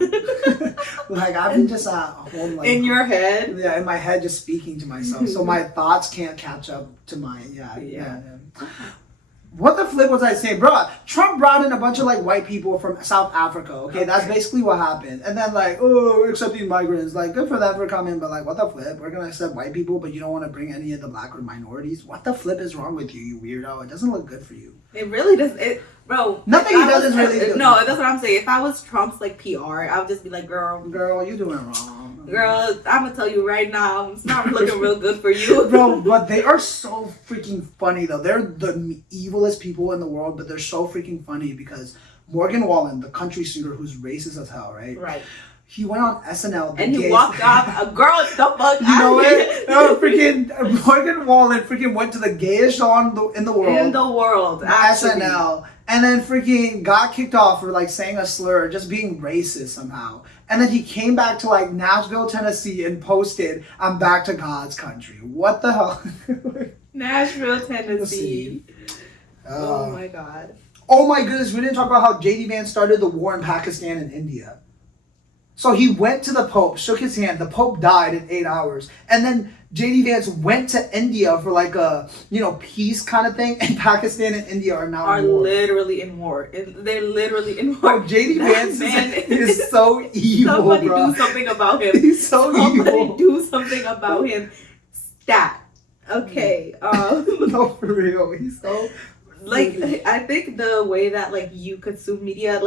Like, I've been just at home. Like, in your head? Yeah, in my head, just speaking to myself. So my thoughts can't catch up to mine. Yeah. What the flip was I saying? Bro, Trump brought in a bunch of white people from South Africa. Okay, that's basically what happened. And then we're accepting migrants. Good for them for coming, but what the flip? We're gonna accept white people, but you don't want to bring any of the black or minorities? What the flip is wrong with you, you weirdo? It doesn't look good for you. It really does. Bro. Nothing he does is really good. No, that's what I'm saying. If I was Trump's PR, I would just be like, girl, you doing wrong. Girl, I'm gonna tell you right now, it's not looking real good for you. Bro, but they are so freaking funny though. They're the evilest people in the world, but they're so freaking funny because Morgan Wallen, the country singer who's racist as hell, right? Right. He went on SNL. And he walked off a girl, the fuck you know it? No, freaking Morgan Wallen freaking went to the gayest show in the world. In the world, actually. SNL. And then freaking got kicked off for saying a slur, just being racist somehow. And then he came back to Nashville, Tennessee and posted, "I'm back to God's country." What the hell? Nashville, Tennessee. Oh my God. Oh my goodness, we didn't talk about how JD Vance started the war in Pakistan and India. So he went to the Pope, shook his hand. The Pope died in 8 hours. And then JD Vance went to India for like a, peace kind of thing. And Pakistan and India are now in war. Literally in war. They're literally in war. Bro, JD Vance is so evil, Somebody bro. do something about him. He's so evil. Somebody do something about him. Stat. Okay. No, for real. He's so... I think the way that you consume media,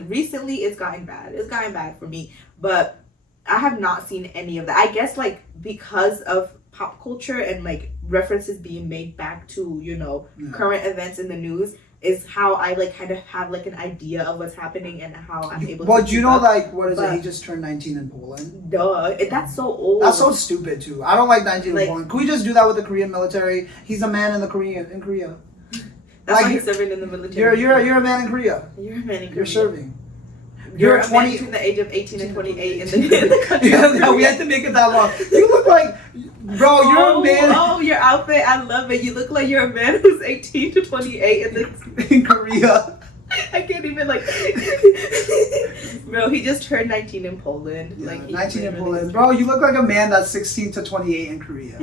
recently it's gotten bad. It's gotten bad for me, but I have not seen any of that. I guess because of pop culture and references being made back to current events in the news is how I kind of have an idea of what's happening and how I'm able. Well, do you know what is it? He just turned 19 in Poland. Duh, that's so old. That's so stupid too. I don't like 19 in Poland. Can we just do that with the Korean military? He's a man in Korea. That's why he's serving in the military. You're a man in Korea. You're a man in Korea. You're serving. You're a man between the age of 18 and 28 in the country. Yeah, we had to make it that long. You look like, bro, you're a man. Oh, your outfit, I love it. You look like you're a man who's 18 to 28 in Korea. I can't even Bro, he just turned 19 in Poland. Yeah, 19 in Poland. Bro, you look like a man that's 16 to 28 in Korea.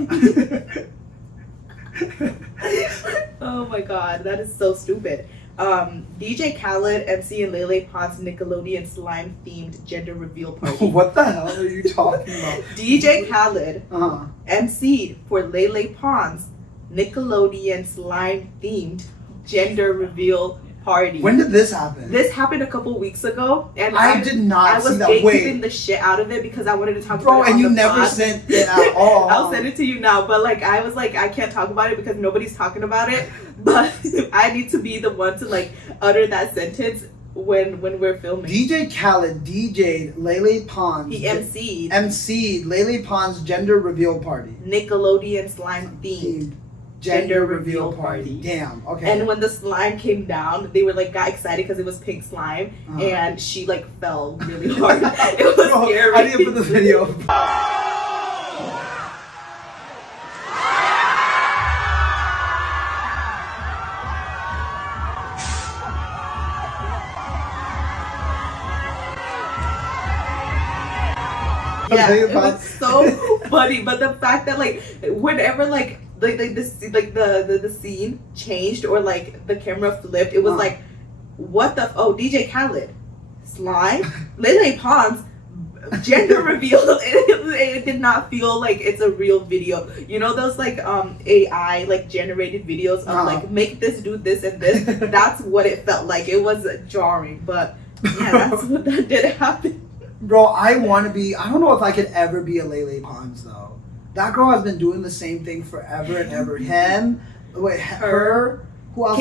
Oh my god, that is so stupid. DJ Khaled, MC and Lele Pons Nickelodeon slime themed gender reveal party. What the hell are you talking about? DJ Khaled MC'd for Lele Pons Nickelodeon slime themed gender reveal party. When did this happen? This happened a couple weeks ago, and I did not see that. I was gatekeeping the shit out of it because I wanted to talk about it. Bro, and you never sent it at all. I'll send it to you now, but I was I can't talk about it because nobody's talking about it. But I need to be the one to utter that sentence when we're filming. DJ Khaled DJ'd Lele Pons. He MC'd. MC'd Lele Pons gender reveal party. Nickelodeon slime themed. Gender reveal party. Damn. Okay. And when the slime came down, they were got excited because it was pink slime, and she fell really hard. It was scary. I didn't put the video. Yeah, it was so funny. But the fact that whenever the scene changed or the camera flipped, it was what the DJ Khaled slime Lele Pons gender reveal. It did not feel like it's a real video. You know those AI generated videos of make this do this and this. That's what it felt like. It was jarring, but yeah, that's what that did happen. Bro, I don't know if I could ever be a Lele Pons though. That girl has been doing the same thing forever and ever. Her, who else?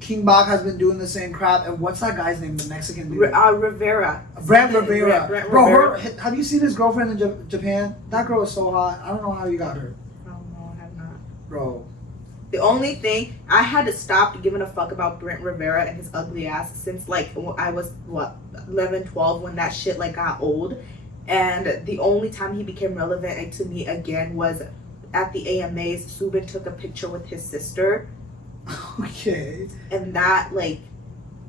King Bach has been doing the same crap. And what's that guy's name? The Mexican dude? Rivera. Brent Rivera. Brent Bro, Rivera. Have you seen his girlfriend in Japan? That girl is so hot. I don't know how you got her. Oh no, I have not. Bro. The only thing, I had to stop giving a fuck about Brent Rivera and his ugly ass since I was 11, 12 when that shit got old. And the only time he became relevant to me again was at the AMAs. Subin took a picture with his sister. Okay. And that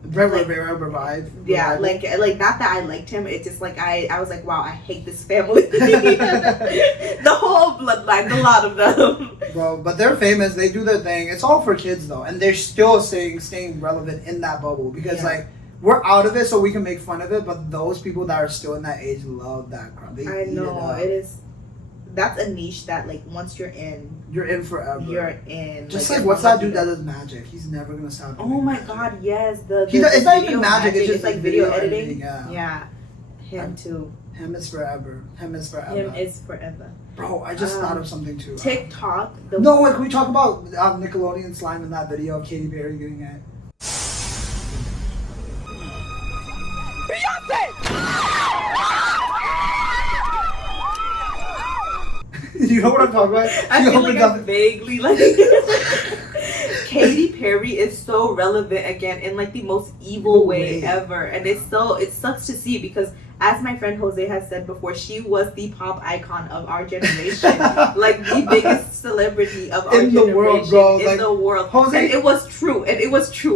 Brent Rivera revived. Yeah, not that I liked him. It's just I was wow, I hate this family. The whole bloodline, a lot of them. Bro, but they're famous. They do their thing. It's all for kids though, and they're still staying relevant in that bubble because we're out of it, so we can make fun of it. But those people that are still in that age love that crap. I know it is. That's a niche that once you're in forever. You're in. Just what's that dude that does magic? He's never gonna stop. Oh my god, yes. It's not even magic. It's just video editing. Yeah. Him too. Him is forever. Him is forever. Bro, I just thought of something too. TikTok. No, wait. Can we talk about Nickelodeon slime in that video of Katy Perry getting it? You know what I'm talking about? I feel I'm vaguely Katy Perry is so relevant again in the most evil way ever, and it sucks to see because as my friend Jose has said before, she was the pop icon of our generation, the biggest celebrity of our generation in the world, bro. In the world, Jose, and it was true,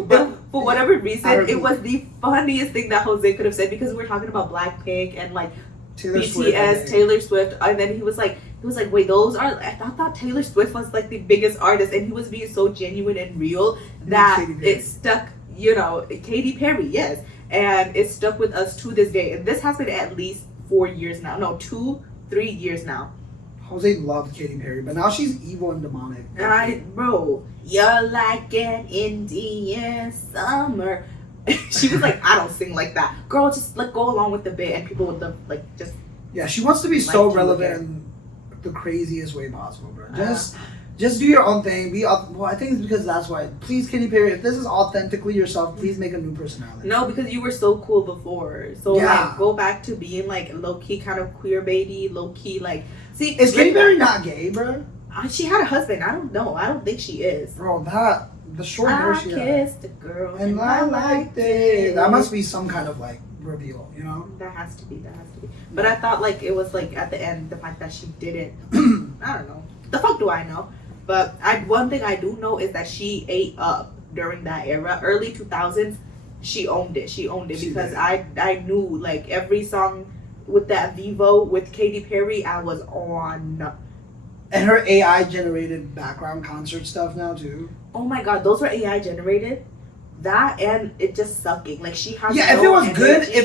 but for whatever reason, it was the funniest thing that Jose could have said because we're talking about Blackpink and like Taylor BTS, Swift, Taylor Swift, and then he was like, wait, those are. I thought Taylor Swift was like the biggest artist, and he was being so genuine and real that it stuck. You know, Katy Perry, yes, and it stuck with us to this day. And this has been at least 4 years now. No, 3 years now. Jose loved Katy Perry, but now she's evil and demonic. Bro, you're like an Indian summer. She was like, I don't sing like that. Girl, just like go along with the bit and people would like just. Yeah, she wants to be so relevant in the craziest way possible, bro. Just do your own thing. Well, I think it's because that's why. Please, Katy Perry, if this is authentically yourself, please make a new personality. No, because you were so cool before. So like go back to being like low key kind of queer baby, low key like. See, is Katy Perry not gay, bro? She had a husband. I don't know. I don't think she is. Bro, the short hair she had. I kissed a girl and I liked it. That must be some kind of like reveal, you know? That has to be. But I thought like it was like at the end the fact that she didn't. I don't know. The fuck do I know? But one thing I do know is that she ate up during that era, early 2000s. She owned it. Because I knew like every song with that Vivo with Katy Perry, I was on. And her AI generated background concert stuff now too. Oh my god, those were AI generated. That and it just sucking. Like she has. Yeah, if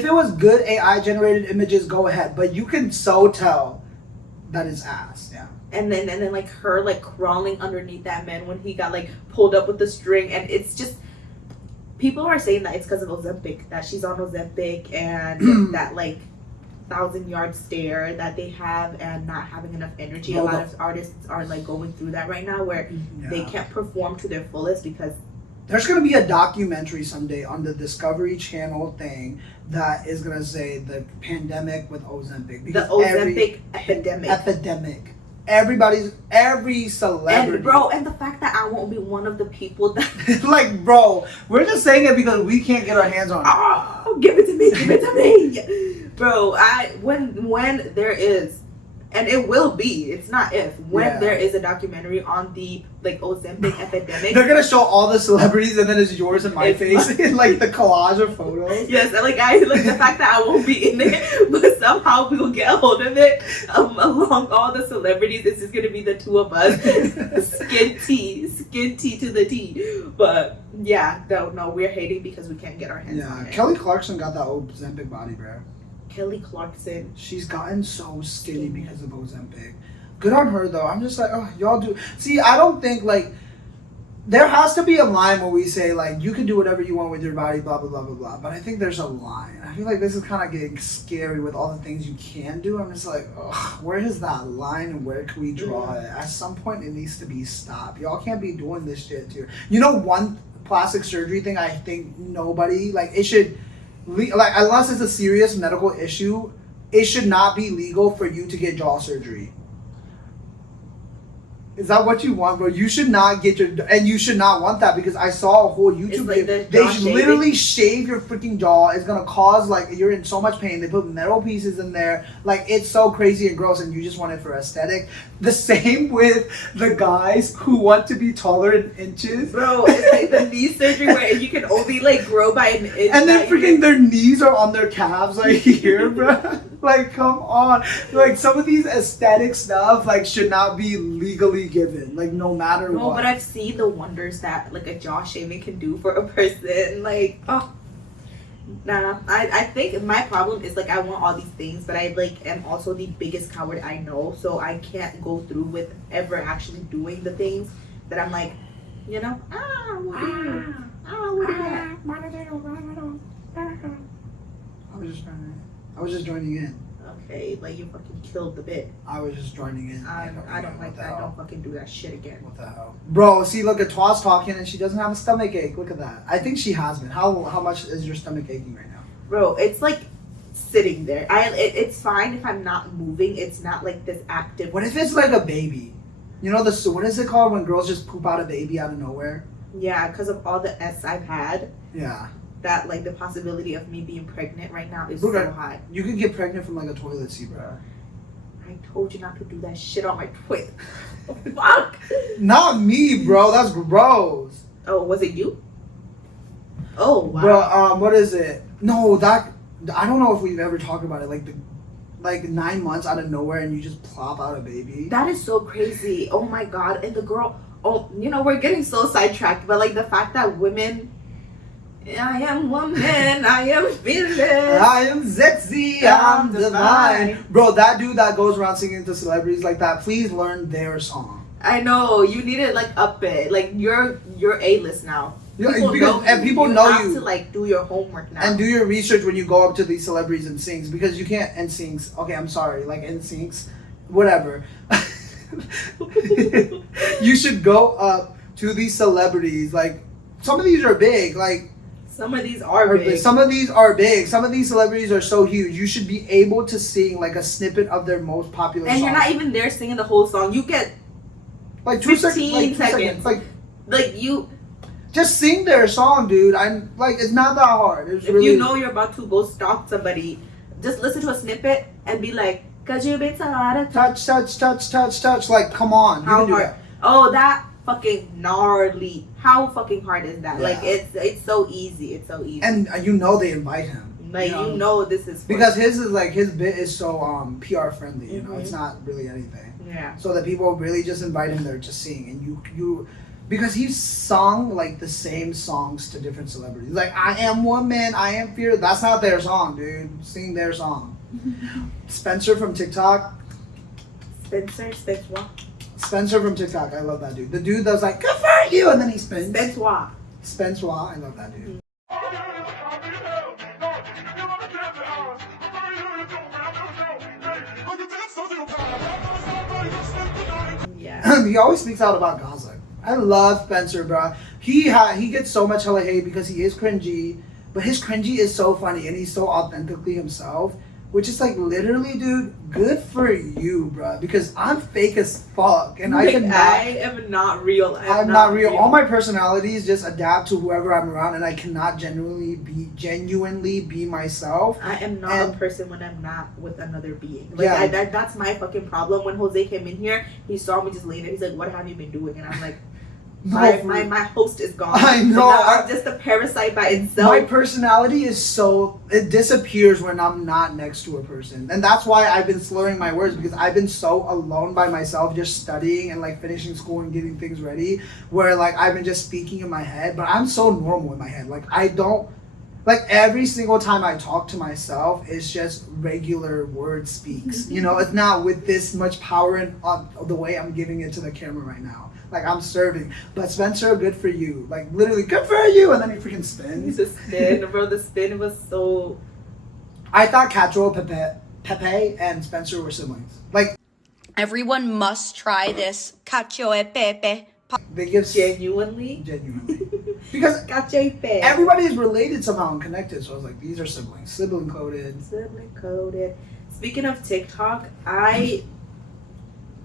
it was good AI generated images, go ahead. But you can so tell that it's ass. Yeah. And then like her like crawling underneath that man when he got like pulled up with the string, and it's just people are saying that it's because of Ozempic, that she's on Ozempic, and that like 1,000-yard stare that they have and not having enough energy. A lot of artists are like going through that right now where they can't perform to their fullest because there's going to be a documentary someday on the Discovery Channel thing that is going to say the pandemic with Ozempic. The Ozempic epidemic. Every celebrity. And the fact that I won't be one of the people that like, bro, we're just saying it because we can't get our hands on it. Oh, give it to me. Bro, when there is, and it will be, it's not if, when there is a documentary on the like Ozempic epidemic. They're gonna show all the celebrities and then it's yours and my face in like the collage of photos. Yes, and like the fact that I won't be in it, but somehow we will get a hold of it along all the celebrities. It's just gonna be the two of us, skin tea to the tea. But yeah, no, we're hating because we can't get our hands on it. Kelly Clarkson got that Ozempic body, bro. Kelly Clarkson. She's gotten so skinny because of Ozempic. Good on her though. I'm just like, oh, y'all do. See, I don't think like there has to be a line where we say like you can do whatever you want with your body, blah blah blah blah blah. But I think there's a line. I feel like this is kind of getting scary with all the things you can do. I'm just like, ugh, where is that line and where can we draw it? At some point, it needs to be stopped. Y'all can't be doing this shit too. You know, one plastic surgery thing. I think nobody like it should. Like unless it's a serious medical issue, it should not be legal for you to get jaw surgery. Is that what you want, bro? You should not get and you should not want that because I saw a whole YouTube video. They literally shave your freaking jaw. It's gonna cause like you're in so much pain. They put metal pieces in there. Like it's so crazy and gross, and you just want it for aesthetic. The same with the guys who want to be taller in inches. Bro, it's like the knee surgery where you can only like grow by an inch. And then freaking their knees are on their calves right here, bro. Like, come on. Like, some of these aesthetic stuff, like, should not be legally given. Like, no matter what. No, but I've seen the wonders that, like, a jaw shaving can do for a person. Like, oh. Nah. I think my problem is, like, I want all these things, but I, like, am also the biggest coward I know. So I can't go through with ever actually doing the things that I'm like, you know, what do you? I was just joining in. Okay, like you fucking killed the bit. I was just joining in. I don't like that. Don't fucking do that shit again. What the hell? Bro, see, look at Twa's talking and she doesn't have a stomach ache. Look at that. I think she has been. How much is your stomach aching right now? Bro, it's like sitting there. It's fine if I'm not moving. It's not like this active. What if it's like a baby? You know, what is it called when girls just poop out a baby out of nowhere? Yeah, because of all the S I've had. Yeah. That like the possibility of me being pregnant right now is so high. You could get pregnant from like a toilet seat, bro. I told you not to do that shit on my toilet. Oh, fuck. Not me, bro. That's gross. Oh, was it you? Oh wow. But what is it? No, that I don't know if we've ever talked about it. Like 9 months out of nowhere, and you just plop out a baby. That is so crazy. Oh my god. And the girl. Oh, you know, we're getting so sidetracked, but like the fact that women. I am woman, I am fearless. I am sexy, I'm divine. Bro, that dude that goes around singing to celebrities like that, please learn their song. I know, you need to like up it. Like you're A-list now. People know you have to like do your homework now. And do your research when you go up to these celebrities and sings, because you can't and sings. Okay, I'm sorry, like NSYNCs, whatever. You should go up to these celebrities. Like some of these are big, like some of these are big. Some of these are big. Some of these celebrities are so huge. You should be able to sing like a snippet of their most popular song. And you're not even there singing the whole song. You get like 15 seconds. Like you just sing their song, dude. I'm like, it's not that hard. It's if really, you know you're about to go stalk somebody, just listen to a snippet and be like, "Cause you been touch. Like, come on. How you can do hard? that. Oh, that fucking gnarly. How fucking hard is that? Yeah. Like it's so easy. It's so easy. And you know they invite him. Like you know this is because his is like his bit is so PR friendly. You know, it's not really anything. Yeah. So that people really just invite him there to sing, and you. Because he's sung like the same songs to different celebrities. Like, I am woman, I am fear. That's not their song, dude. Sing their song. Spencer from TikTok. Spencer from TikTok. I love that dude. The dude that was like, good for you, and then he spins. Spencer. I love that dude. Yeah. He always speaks out about Gaza. I love Spencer, bro. He gets so much hella hate because he is cringy, but his cringy is so funny and he's so authentically himself, which is like literally, dude, good for you, bro. Because I'm fake as fuck and I am not real. I'm not real. All my personalities just adapt to whoever I'm around, and I cannot genuinely be myself. I am not a person when I'm not with another being. Like that's my fucking problem. When Jose came in here, he saw me just laying there. He's like, "What have you been doing?" And I'm like, my host is gone. I know. I'm just a parasite by itself. My personality is it disappears when I'm not next to a person. And that's why I've been slurring my words, because I've been so alone by myself just studying and like finishing school and getting things ready, where like I've been just speaking in my head, but I'm so normal in my head. Like I don't, like every single time I talk to myself, it's just regular word speaks. You know, it's not with this much power in the way I'm giving it to the camera right now. Like I'm serving. But Spencer, good for you. Like literally, good for you. And then he freaking spins. The spin, bro. The spin was so. I thought Catrol, Pepe, and Spencer were siblings. Like everyone must try this cacio e pepe. They give genuinely. Because cacio e pepe. Everybody is related somehow and connected. So I was like, these are siblings, sibling coded. Speaking of TikTok,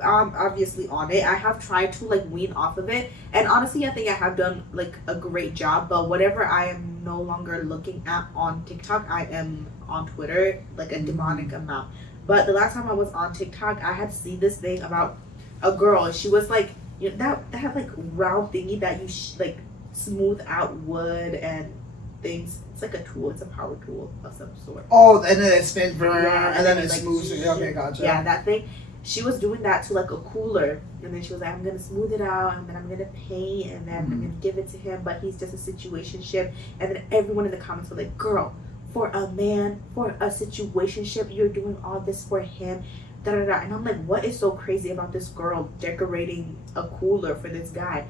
I'm obviously on it. I have tried to like wean off of it, and honestly I think I have done like a great job, but whatever I am no longer looking at on TikTok, I am on Twitter like a demonic amount. But the last time I was on TikTok, I had seen this thing about a girl. She was like, you know, that had like round thingy that you like smooth out wood and things. It's like a tool. It's a power tool of some sort. Oh, and then it spins, yeah, and then it like, smooths. Okay, gotcha. Yeah, that thing. She was doing that to like a cooler, and then she was like, I'm gonna smooth it out, and then I'm gonna paint, and then I'm gonna give it to him, but he's just a situationship. And then everyone in the comments were like, girl, for a man, for a situationship, you're doing all this for him, da da da. And I'm like, what is so crazy about this girl decorating a cooler for this guy?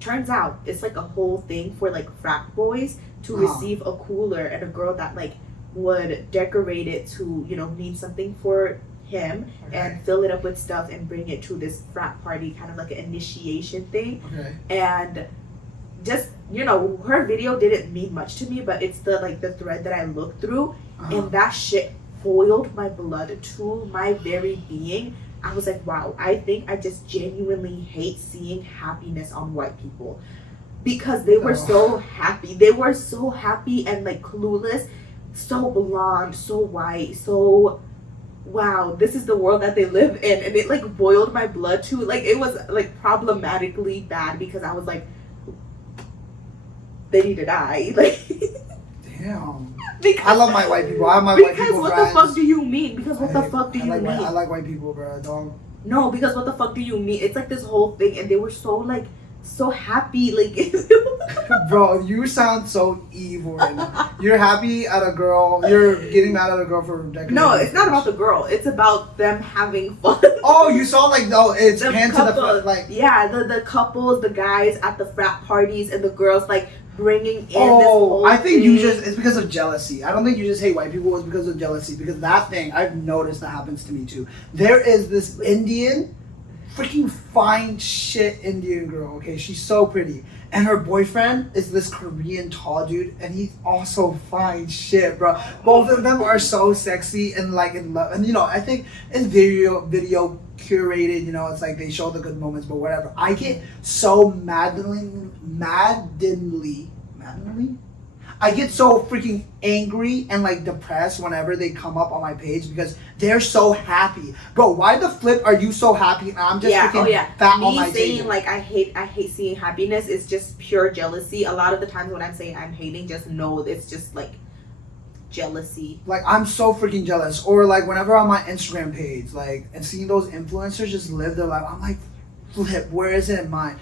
Turns out it's like a whole thing for like frat boys to receive a cooler, and a girl that like would decorate it to, you know, mean something for him and fill it up with stuff and bring it to this frat party, kind of like an initiation thing. And just, you know, her video didn't mean much to me, but it's the like the thread that I looked through, and that shit boiled my blood to my very being. I was like, wow, I think I just genuinely hate seeing happiness on white people, because they were so happy. They were so happy and like clueless, so blonde, so white, so wow, this is the world that they live in. And it like boiled my blood too. Like it was like problematically bad, because I was like, they need to die. Like, damn. because, I love my white people. I have my white because people what friends. the fuck do you mean? Because what the fuck do you I mean? like white people, bro. Don't. No, because what the fuck do you mean? It's like this whole thing, and they were so like so happy, like. Bro, you sound so evil right now. You're happy at a girl. You're getting mad at a girl for decades. No, it's not about the girl. It's about them having fun. Oh, you saw like it's The hand to couple, the like. yeah, the couples, the guys at the frat parties, and the girls like bringing in. Oh, this whole I think you thing. just it's because of jealousy. I don't think you just hate white people. It's because of jealousy. Because that thing I've noticed that happens to me too. There is this Indian, freaking fine shit Indian girl. Okay, she's so pretty. And her boyfriend is this Korean tall dude, and he's also fine shit, bro. Both of them are so sexy and like in love. And you know, I think it's video curated. You know, it's like they show the good moments, but whatever. I get so maddeningly. I get so freaking angry and like depressed whenever they come up on my page because they're so happy, bro. Why the flip are you so happy and I'm just freaking fat on my Me saying table? like I hate seeing happiness is just pure jealousy. A lot of the times when I'm saying I'm hating, just know it's just like jealousy. Like I'm so freaking jealous. Or like whenever on my Instagram page, like and seeing those influencers just live their life, I'm like, flip, where is it in mine?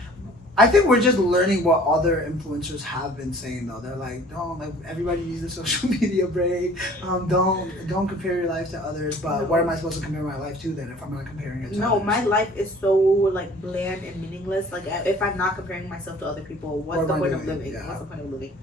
I think we're just learning what other influencers have been saying though. They're like, don't like everybody needs a social media break. Don't compare your life to others. But No. what am I supposed to compare my life to then if I'm not comparing it to No, others? my life is so like bland and meaningless. Like if I'm not comparing myself to other people, what's What the am I point of doing? living? Yeah. What's the point of living?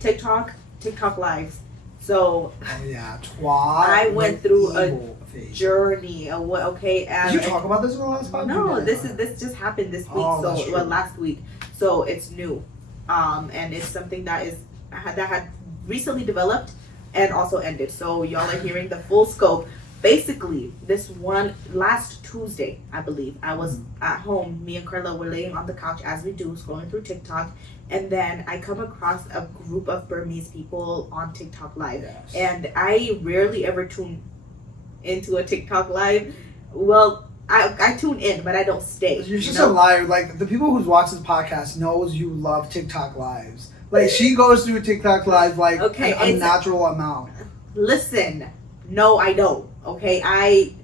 TikTok lives. So Oh yeah, twat. I went through a evil phase. journey. Okay, and Did you talk about this in the last podcast? no, You this didn't. this just happened this week. Oh, that's So true. last week. So it's new, and it's something that had recently developed and also ended. So y'all are hearing the full scope. Basically, this one last Tuesday, I believe, I was at home. Me and Karla were laying on the couch as we do, scrolling through TikTok, and then I come across a group of Burmese people on TikTok Live, Yes. and I rarely ever tune into a TikTok Live. Well, I tune in, but I don't stay. You're just you know? a liar. Like the people who watch this podcast knows you love TikTok lives. Like she goes through TikTok live like Okay, an unnatural amount. Listen, no, I don't. Okay, I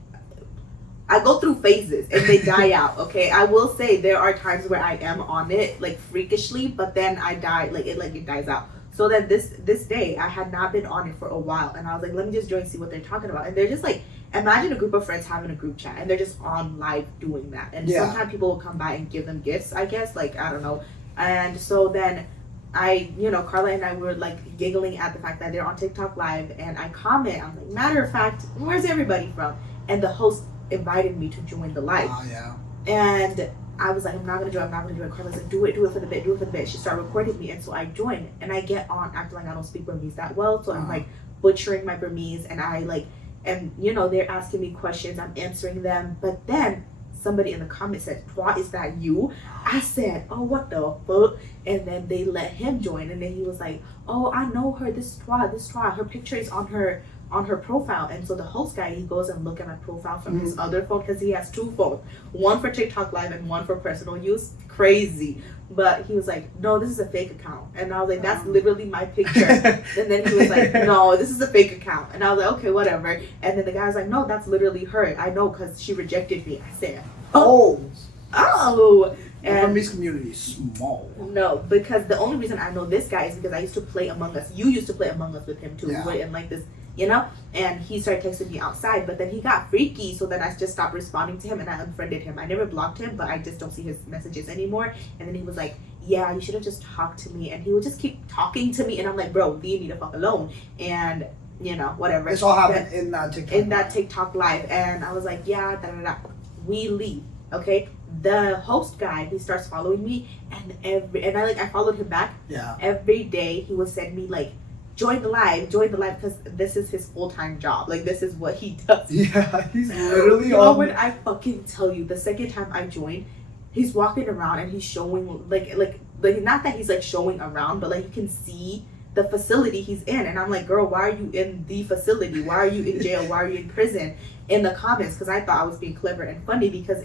go through phases and they die out. Okay, I will say there are times where I am on it like freakishly, but then I die like it dies out. So then this day I had not been on it for a while, and I was like, let me just join, see what they're talking about. And they're just like, imagine a group of friends having a group chat, and they're just on live doing that. And Yeah. sometimes people will come by and give them gifts, I guess, like I don't know. And so then Karla and I were like giggling at the fact that they're on TikTok live, and I comment, I'm like, matter of fact, where's everybody from? And the host invited me to join the live. Oh yeah. And I was like, I'm not gonna join. Karla's like, do it for the bit. She started recording me, and so I joined, and I get on acting like I don't speak Burmese that well, so I'm like butchering my Burmese, and I like, and they're asking me questions, I'm answering them, but then somebody in the comments said, "Twa, is that you?" I said, "Oh, what the fuck?" And then they let him join, and then he was like, "Oh, I know her. This Twa. Her picture is on her profile." And so the host guy, he goes and look at my profile from his other phone, because he has two phones, one for TikTok live and one for personal use. Crazy. But he was like, "No, this is a fake account." And I was like, "That's literally my picture." And then he was like, "No, this is a fake account." And I was like, "Okay, whatever." And then the guy was like, "No, that's literally her. I know, because she rejected me." I said, Oh. The and Burmese community is small. no, because the only reason I know this guy is because I used to play Among Us. You used to play Among Us with him too, Yeah. and like this, and he started texting me outside, but then he got freaky, so then I just stopped responding to him and I unfriended him. I never blocked him, but I just don't see his messages anymore. And then he was like, "Yeah, you should have just talked to me." And he would just keep talking to me, and I'm like, "Bro, leave me the fuck alone." And whatever. This all happened in that TikTok. In that TikTok live, and I was like, "Yeah, da da da." We leave. Okay, the host guy, he starts following me, and I followed him back. Yeah. Every day he would send me like, join the live, because this is his full-time job. Like, this is what he does. Yeah, he's literally When I fucking tell you, the second time I joined, he's walking around and he's showing like not that he's like showing around, but like you can see the facility he's in, and I'm like, "Girl, why are you in the facility? Why are you in jail? Why are you in prison?" In the comments, because I thought I was being clever and funny, because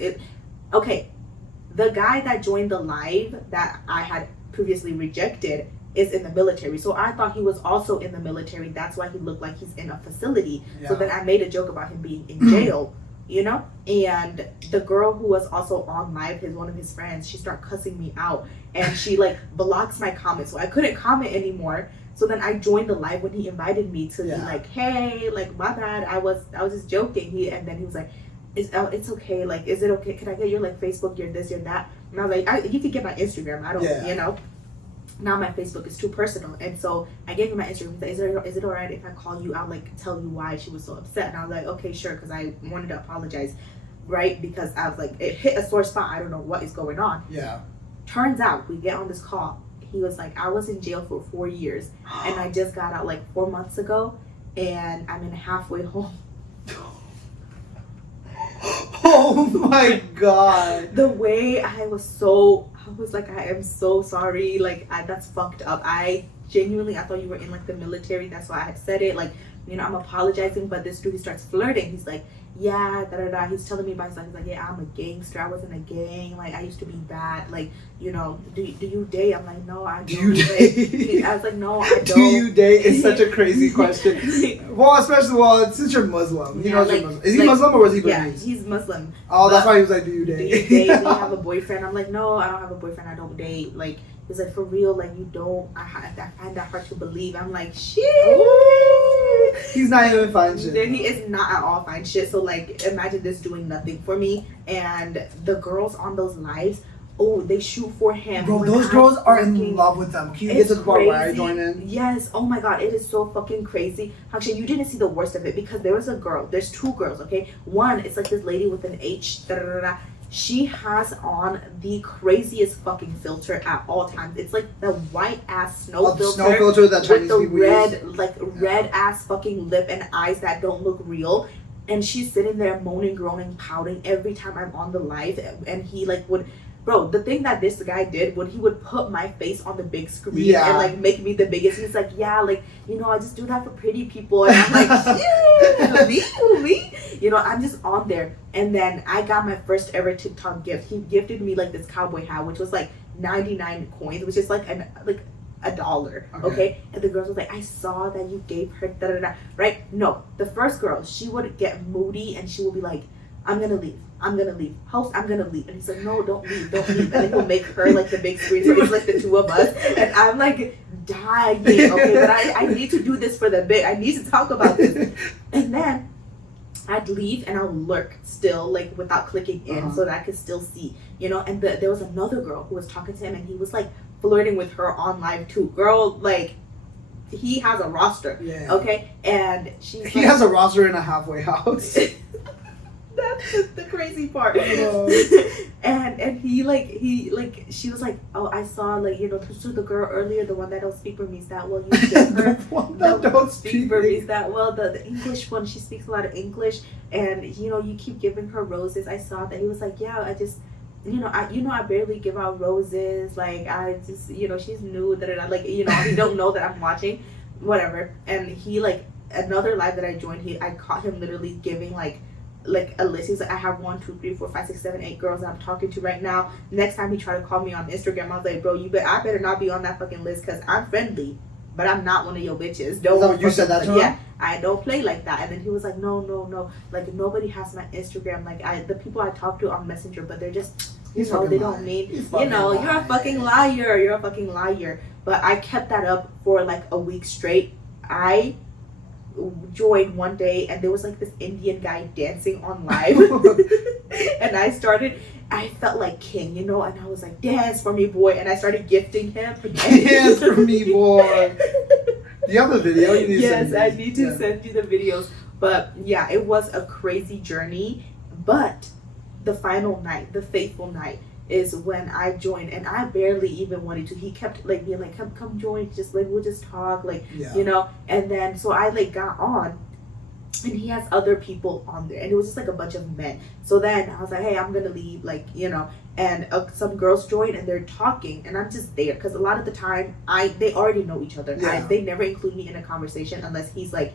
the guy that joined the live that I had previously rejected is in the military. So I thought he was also in the military. That's why he looked like he's in a facility. Yeah. So then I made a joke about him being in jail, you know? And the girl who was also on live, one of his friends, she started cussing me out and she like blocks my comments. So I couldn't comment anymore. So then I joined the live when he invited me to be like, hey, like my bad, I was just joking. And then he was like, it's okay, like, is it okay? Can I get your like Facebook, your this, your that? And I was like, you can get my Instagram. I don't, you know. Now my Facebook is too personal, and so I gave him my Instagram. He's like, is it alright if I call you out, like tell you why she was so upset? And I was like, okay, sure, because I wanted to apologize, right? Because I was like, it hit a sore spot. I don't know what is going on. Yeah. Turns out we get on this call. He was like, I was in jail for 4 years, and I just got out like 4 months ago, and I'm in halfway home. Oh my god. The way I was like, I am so sorry. Like, that's fucked up. I thought you were in like the military. That's why I had said it. Like, you know, I'm apologizing. But this dude, he starts flirting. He's like, yeah, da da da. He's telling me about his life. He's like, yeah, I'm a gangster. I was in a gang. Like, I used to be bad. Like, you know, do you date? I'm like, no, I don't. Do you date? I was like, no, I don't. Do you date? It's such a crazy question. Well, especially since you're Muslim. He knows like, you're Muslim. Is he Muslim or was he Burmese? Yeah, he's Muslim. Oh, that's why he was like, do you date? Do you date? Do you have a boyfriend? I'm like, no, I don't have a boyfriend. I don't date. Like, he's like, for real? Like, you don't? I find that hard to believe. I'm like, shit. Ooh, he's not even fine shit. He is not at all fine shit. So, like, imagine this doing nothing for me. And the girls on those lives, oh, they shoot for him. Bro, those girls are in love with them. Can you get to the part where I join in? Yes. Oh my god, it is so fucking crazy. Actually, you didn't see the worst of it because there was a girl. There's 2 girls, okay? One, it's like this lady with an H. Da, da, da, da. She has on the craziest fucking filter at all times. It's like the white ass snow filter that Chinese with the people red, use. like red ass fucking lip and eyes that don't look real. And she's sitting there moaning, groaning, pouting every time I'm on the live. And he like would. Bro, the thing that this guy did when he would put my face on the big screen and like make me the biggest, he's like, yeah, like, you know, I just do that for pretty people. And I'm like, yeah, me? You know, I'm just on there. And then I got my first ever TikTok gift. He gifted me like this cowboy hat, which was like 99 coins, which is like $1. Okay? And the girls was like, I saw that you gave her da da da. Right? No, the first girl, she would get moody and she would be like, I'm gonna leave. Host, I'm gonna leave. And he's like, no, don't leave. And then he'll make her like the big screen, so it's like the 2 of us. And I'm like dying, okay? But I need to do this for the bit. I need to talk about this. And then I'd leave and I'll lurk still, like without clicking in, so that I could still see, you know? And there was another girl who was talking to him and he was like flirting with her on live too. Girl, like, he has a roster, okay? And he has a roster in a halfway house. That's the crazy part. And he she was like, oh, I saw, like, you know, to the girl earlier, the one that don't speak Burmese that well, you get her. The one that don't speak Burmese that well, the English one, she speaks a lot of English, and you know, you keep giving her roses. I saw that. He was like, yeah, I just, I barely give out roses, like, I just, you know, she's new, like, you know, he don't know that I'm watching, whatever. And he, like, another live that I joined, I caught him literally giving like a list. He's like, I have 1, 2, 3, 4, 5, 6, 7, 8 girls that I'm talking to right now. Next time he tried to call me on Instagram, I was like, bro, I better not be on that fucking list because I'm friendly, but I'm not one of your bitches. Don't. You said that to him? Yeah, I don't play like that. And then he was like, no, like, nobody has my Instagram. Like, the people I talk to on Messenger, but they're just, they don't mean, you're a fucking liar. You're a fucking liar. But I kept that up for like a week straight. I joined one day and there was like this Indian guy dancing on live and I felt like king, and I was like, dance for me, boy, and I started gifting him. Dance for me, boy. Do you have the video? Yes, I need to send you the videos. But yeah, it was a crazy journey. But the final night, the fateful night, is when I joined, and I barely even wanted to. He kept like being like, come join, just like, we'll just talk, like, and then so I like got on, and he has other people on there, and it was just like a bunch of men. So then I was like, hey, I'm gonna leave, like, and some girls joined and they're talking, and I'm just there because a lot of the time they already know each other. They never include me in a conversation unless he's like,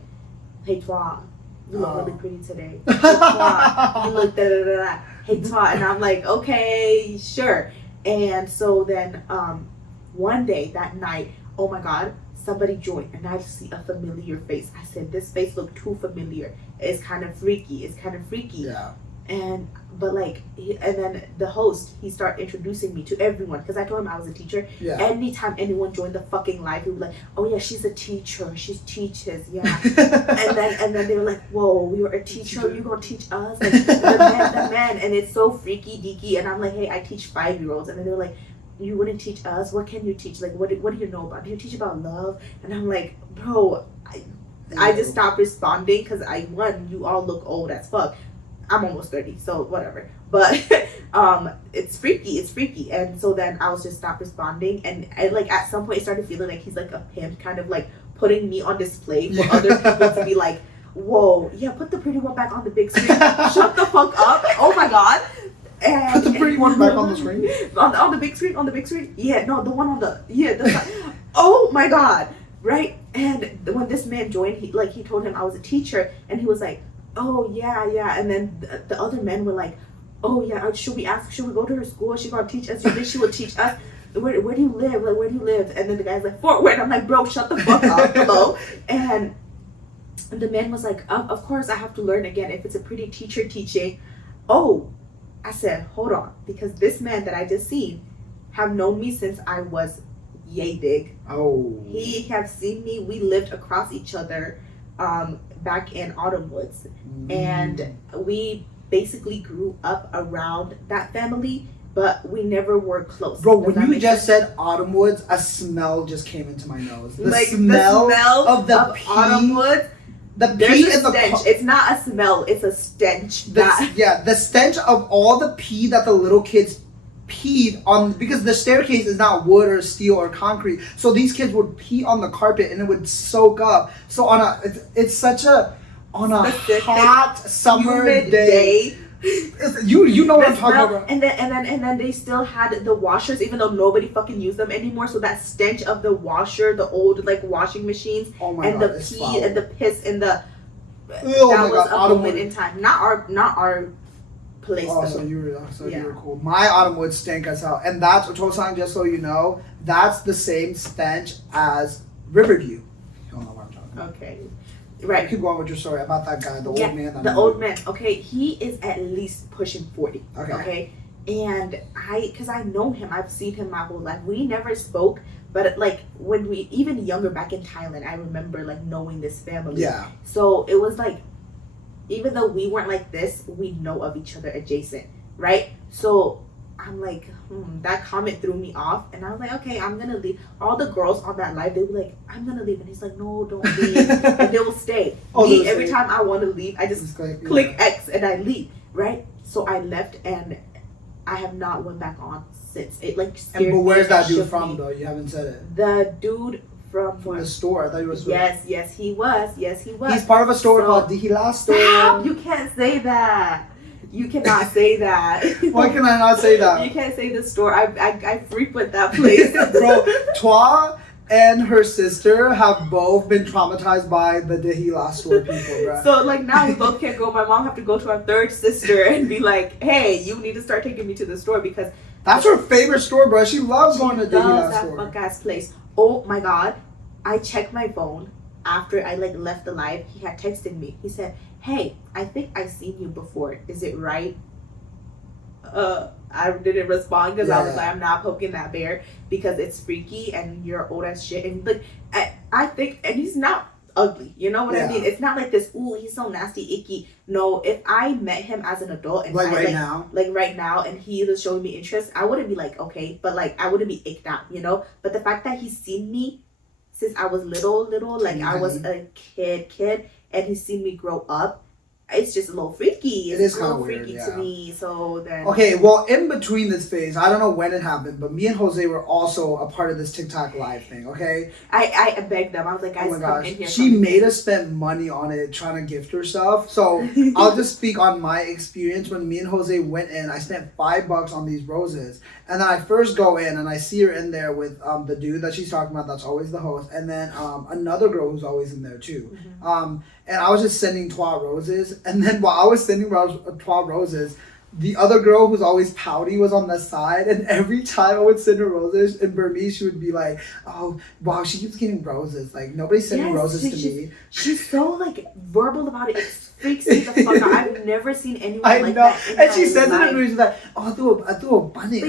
hey, Twa, you look really pretty today. Hey, Twa, you look da-da-da-da. Hey, Twa. And I'm like, okay, sure. And so then One day, that night, oh my God, somebody joined and I see a familiar face. I said, this face looked too familiar. It's kind of freaky. Yeah. But like, and then the host, he started introducing me to everyone because I told him I was a teacher. Yeah. Anytime anyone joined the fucking live, he was like, "Oh yeah, she's a teacher. She teaches, yeah." and then they were like, "Whoa, you're a teacher. You gonna teach us?" Like the man, and it's so freaky deaky. And I'm like, "Hey, I teach 5-year-olds," and then they were like, "You wouldn't teach us? What can you teach? Like, what do you know about? Do you teach about love?" And I'm like, "Bro, I just stopped responding because you all look old as fuck. I'm almost 30, so whatever. But it's freaky. And so then I was just stopped responding. And I, like, at some point, I started feeling like he's like a pimp, kind of like putting me on display for other people to be like, whoa, yeah, put the pretty one back on the big screen. Shut the fuck up. Oh my God. And, put the pretty one back on the screen? on the big screen? Yeah, no, the one on the, oh my God. Right? And when this man joined, he told him I was a teacher, and he was like, oh yeah, and then the other men were like, oh yeah, should we go to her school? She gonna teach us? You think she will teach us? Where do you live? Like, where do you live? And then the guy's like, Fort Worth. I'm like, bro, shut the fuck up. Hello. And the man was like, of course I have to learn again if it's a pretty teacher teaching. Oh, I said, hold on, because this man that I just seen have known me since I was yay big. Oh. He have seen me. We lived across each other back in Autumnwoods, and we basically grew up around that family, but we never were close. Bro, when you just said Autumnwoods, a smell just came into my nose. The like smell of the pea, Autumnwood. The pea and the stench. It's not a smell, it's a stench. The stench of all the pee that the little kids peed on, because the staircase is not wood or steel or concrete, so these kids would pee on the carpet and it would soak up. So it's such a hot summer day. You know what I'm talking about. And then they still had the washers, even though nobody fucking used them anymore. So that stench of the washer, the old like washing machines, and the pee and the piss and the that was a moment in time. Not our place. Oh, so you were cool. My Autumnwood stank as hell, and that's Otosan. Just so you know, that's the same stench as Riverview. You don't know what I'm talking about. Okay, right. Keep going with your story about that guy, the old man. The old man. Okay, he is at least pushing 40. Okay. And because I know him, I've seen him my whole life. We never spoke, but like when we even younger back in Thailand, I remember like knowing this family. Yeah. So it was like, even though we weren't like this, we know of each other adjacent, right? So I'm like, that comment threw me off, and I was like, okay, I'm gonna leave. All the girls on that live, they were like, I'm gonna leave, and he's like, no, don't leave, and they will stay. Every time I want to leave, I just click X and I leave, right? So I left, and I have not went back on since. It like scared me. But where's that dude from, though? You haven't said it. The dude from the store. I thought you were. Yes, he was. He's part of a store called the Hila Store. Stop! You can't say that. You cannot say that. Why can I not say that? You can't say the store. I frequent that place. Bro, Twa and her sister have both been traumatized by the Dehila store people, bro. So like now we both can't go. My mom have to go to our third sister and be like, hey, you need to start taking me to the store, because that's her favorite store, bro. She loves going to Dehila store. That fuck ass place. Oh my God. I checked my phone after I like left the live. He had texted me. He said, hey, I think I've seen you before. Is it right? I didn't respond because I was like, I'm not poking that bear because it's freaky and you're old as shit. And like, I think, and he's not ugly. You know what I mean? It's not like this, ooh, he's so nasty, icky. No, if I met him as an adult and right now, and he was showing me interest, I wouldn't be like, okay, but like, I wouldn't be icked out, you know? But the fact that he's seen me since I was little, like I was a kid, and he's seen me grow up, it's just a little freaky. It is kind of weird, freaky to me. So then, okay, well, in between this phase, I don't know when it happened, but me and Jose were also a part of this TikTok live thing. Okay, I begged them. I was like, guys, come in here. She made us spend money on it, trying to gift herself. So I'll just speak on my experience. When me and Jose went in, I spent $5 on these roses, and then I first go in and I see her in there with the dude that she's talking about. That's always the host, and then another girl who's always in there too. And I was just sending Twa roses. And then while I was sending Twa roses, the other girl who's always pouty was on the side, and every time I would send her roses in Burmese, she would be like, "Oh, wow, she keeps getting roses. Like nobody's sending roses to me." She's so like verbal about it. It freaks me the fuck out. I've never seen anyone I like know, that. and she says it in Burmese, she's like, "Oh, I do a bunny,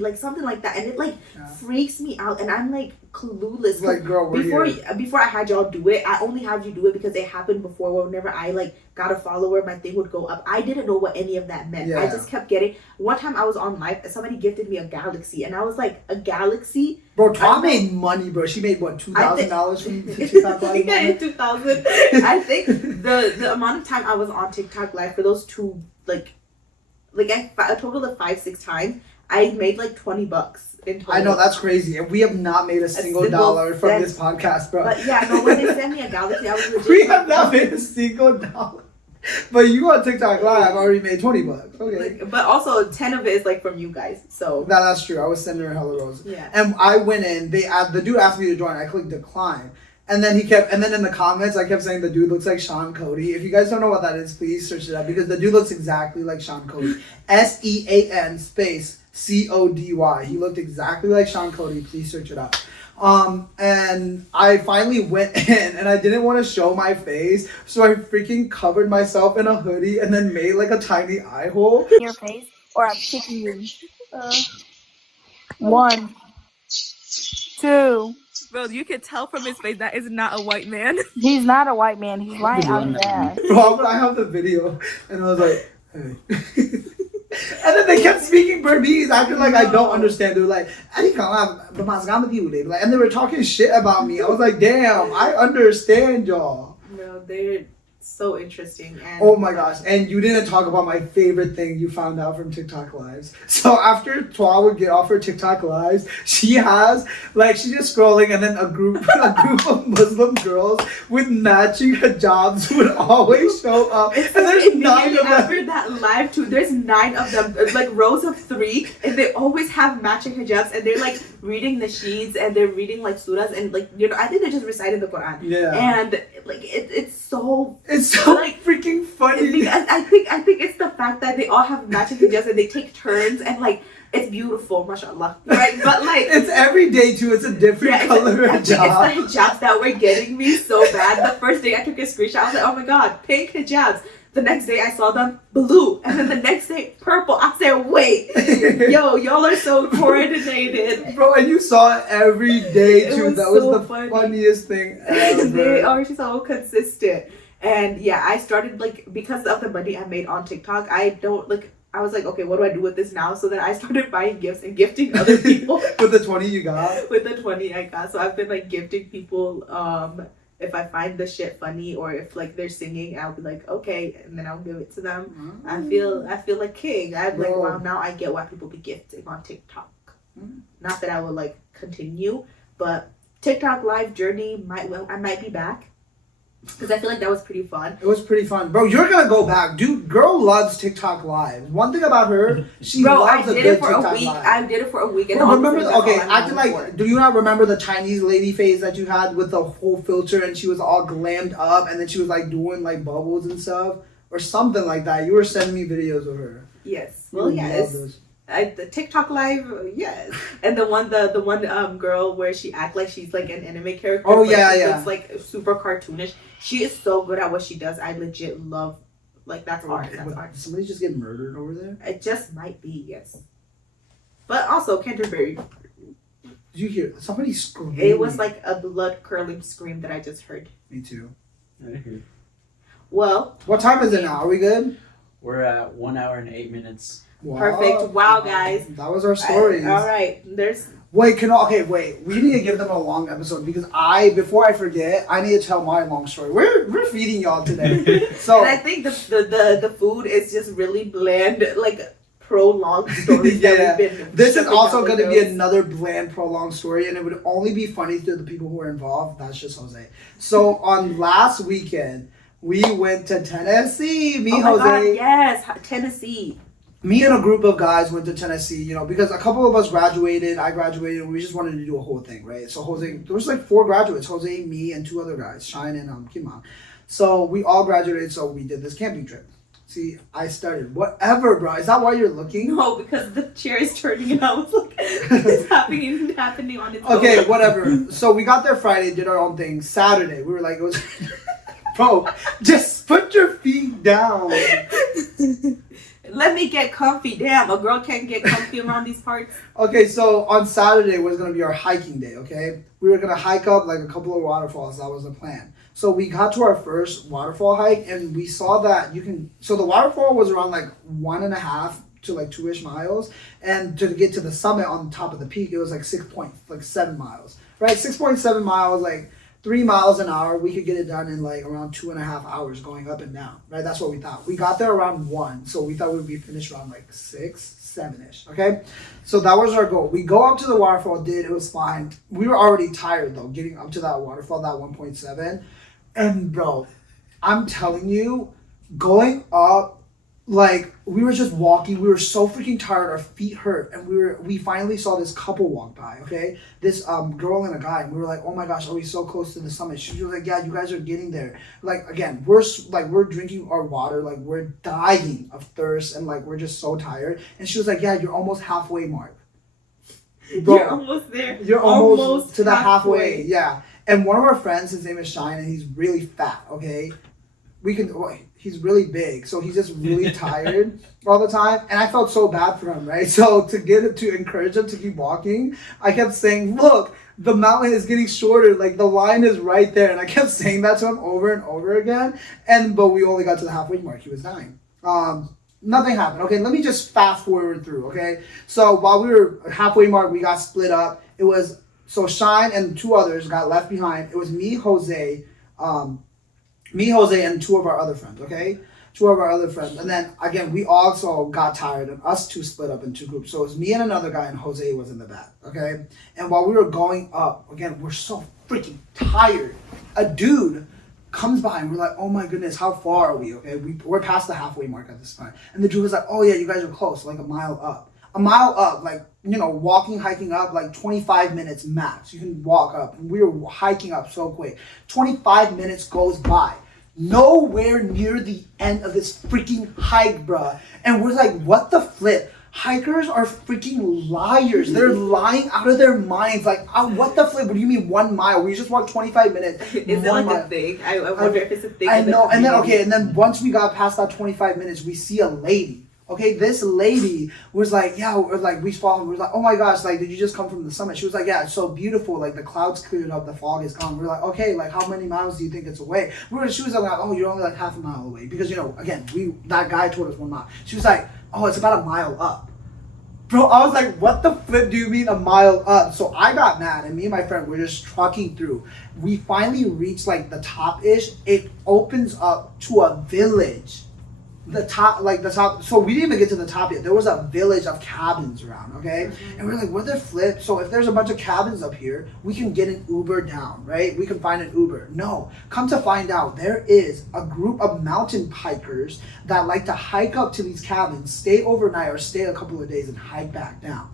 like something like that," and it like freaks me out, and I'm like clueless. Like, girl, before I had y'all do it, I only had you do it because it happened before. Whenever I like got a follower, my thing would go up. I didn't know what any of that meant. Yeah. I just kept getting. One time I was on live, somebody gifted me a galaxy, and I was like, a galaxy. Bro, Twa made money, bro. She made what, $2,000 from the TikTok live? Yeah, $2,000. I think the amount of time I was on TikTok live for those two, like a total of 5-6 times, I made like $20 in total. I know, that's crazy. And we have not made a single dollar from this podcast, bro. But yeah, no, when they sent me a galaxy, I was legit. We have not made a single dollar. But you on TikTok Live already made $20. Okay. Like, but also 10 of it is like from you guys. So that's true. I was sending her hella roses. Yeah. And I went in. The dude asked me to join. I clicked decline. And then then in the comments, I kept saying the dude looks like Sean Cody. If you guys don't know what that is, please search it up because the dude looks exactly like Sean Cody. SEAN space CODY. He looked exactly like Sean Cody. Please search it up. And I finally went in and I didn't want to show my face, so I freaking covered myself in a hoodie and then made like a tiny eye hole. Your face, or I'm kicking you. 1, 2. Bro, you can tell from his face that is not a white man. He's not a white man. He's lying out his ass. Bro, but I have the video and I was like, hey. And then they kept speaking Burmese, acting like I don't understand. They were like, and they were talking shit about me. I was like, damn, I understand y'all. No, they're so interesting. And oh my gosh, and you didn't talk about my favorite thing you found out from TikTok Lives. So after Twa would get off her TikTok Lives, she's just scrolling, and then a group of Muslim girls with matching hijabs would always show up. And there's 9 of them. After that live too, there's 9 of them, like rows of 3, and they always have matching hijabs, and they're like reading the sheets, and they're reading like surahs, and like, you know, I think they're just reciting the Quran. Yeah. And like it's so like freaking funny. I think it's the fact that they all have matching hijabs and they take turns, and like it's beautiful, mashallah, right? But like it's every day too. It's a different color hijab. It's the hijabs that were getting me so bad. The first day I took a screenshot, I was like, oh my god, pink hijabs. The next day I saw them blue, and then the next day purple. I said, wait, yo, y'all are so coordinated, bro. And you saw it every day too. That was so the funny. Funniest thing ever. They are so consistent. And yeah, I started like, because of the money I made on TikTok, I was like, okay, what do I do with this now? So then I started buying gifts and gifting other people. With the 20 you got? With the 20 I got. So I've been like gifting people, if I find the shit funny, or if like they're singing, I'll be like, okay, and then I'll give it to them. I feel like king. I'm like, wow, now I get why people be gifting on TikTok. Not that I will like continue, but TikTok live journey I might be back. Because I feel like that was pretty fun. It was pretty fun. Bro, you're going to go back. Dude, girl loves TikTok Live. One thing about her, she loves a good TikTok Live. I did it for a week. And do you not remember the Chinese lady phase that you had with the whole filter and she was all glammed up and then she was like doing like bubbles and stuff? Or something like that. You were sending me videos of her. Yes. Well, yes. The TikTok live, yes, and the one girl where she act like she's like an anime character. Oh yeah. It's like super cartoonish. She is so good at what she does. I legit love, like, that's art. That's art. Did somebody just get murdered over there? It just might be, yes. But also Canterbury. Did you hear somebody scream? It was like a blood curdling scream that I just heard. Me too. Well, what time is it now? Are we good? We're at 1 hour and 8 minutes. Wow. Perfect. Wow, guys. That was our stories. All right. Wait, we need to give them a long episode because before I forget, I need to tell my long story. We're feeding y'all today. So and I think the food is just really bland, like prolonged stories that we've been. This is also going to be another bland prolonged story, and it would only be funny to the people who are involved. That's just Jose. So on last weekend, we went to Tennessee. Jose. God, yes, Tennessee. Me and a group of guys went to Tennessee, you know, because a couple of us graduated. I graduated, and we just wanted to do a whole thing, right? So there was like 4 graduates: Jose, me, and 2 other guys, Shine and Kima. So we all graduated. So we did this camping trip. See, I started. Whatever, bro. Is that why you're looking? No, because the chair is turning and I was like, it's happening on its own. Okay, whatever. So we got there Friday, did our own thing. Saturday, we were like, it was... Bro, just put your feet down. Let me get comfy. Damn, a girl can't get comfy around these parts. Okay, so on Saturday was going to be our hiking day, okay? We were going to hike up like a couple of waterfalls. That was the plan. So we got to our first waterfall hike and we saw that you can... So the waterfall was around like 1.5 to like 2-ish miles. And to get to the summit on top of the peak, it was like 6.7 miles, right? 6.7 miles, like 3 miles an hour. We could get it done in like around 2.5 hours going up and down, right? That's what we thought. We got there around 1. So we thought we would be finished around like 6, 7-ish, okay? So that was our goal. We go up to the waterfall, it was fine. We were already tired though, getting up to that waterfall, that 1.7. And bro, I'm telling you, going up, like we were just walking, we were so freaking tired, our feet hurt, and we finally saw this couple walk by, okay? This girl and a guy, and we were like, oh my gosh, are we so close to the summit? She was like, yeah, you guys are getting there. Like again, we're drinking our water, like we're dying of thirst, and like we're just so tired. And she was like, yeah, you're almost halfway mark. Bro, you're almost there. You're almost to the halfway. Yeah. And one of our friends, his name is Shine, and he's really fat, okay? He's really big, so he's just really tired all the time. And I felt so bad for him, right? So to encourage him to keep walking, I kept saying, look, the mountain is getting shorter, like the line is right there. And I kept saying that to him over and over again. But we only got to the halfway mark. He was dying. Nothing happened. Okay, let me just fast forward through, okay? So while we were halfway mark, we got split up. So Shine and 2 others got left behind. It was me, Jose, and 2 of our other friends, okay? 2 of our other friends. And then, again, we also got tired, and us 2 split up in 2 groups. So it was me and another guy, and Jose was in the back, okay? And while we were going up, again, we're so freaking tired. A dude comes by, and we're like, oh my goodness, how far are we, okay? We're past the halfway mark at this point. And the dude was like, oh yeah, you guys are close, like a mile up. A mile up, like, you know, walking, hiking up, like 25 minutes max. You can walk up. We were hiking up so quick. 25 minutes goes by. Nowhere near the end of this freaking hike, bruh. And we're like, what the flip? Hikers are freaking liars. They're lying out of their minds. Like, what the flip? What do you mean 1 mile? We just walked 25 minutes. Is it like a thing? I wonder if it's a thing. I know. And then once we got past that 25 minutes, we see a lady. Okay, this lady was like, yeah, or like we saw her, we were like, oh my gosh, like, did you just come from the summit? She was like, yeah, it's so beautiful, like the clouds cleared up, the fog is gone. We're like, okay, like how many miles do you think it's away? She was like, oh, you're only like half a mile away, because you know, again, that guy told us 1 mile. She was like, oh, it's about a mile up. Bro, I was like, what the flip do you mean a mile up? So I got mad, and me and my friend were just trucking through. We finally reached like the top-ish. It opens up to a village. The top, so we didn't even get to the top yet. There was a village of cabins around, okay? Mm-hmm. And we're like, what the flip? So if there's a bunch of cabins up here, we can get an Uber down, right? We can find an Uber. No, come to find out, there is a group of mountain hikers that like to hike up to these cabins, stay overnight or stay a couple of days and hike back down.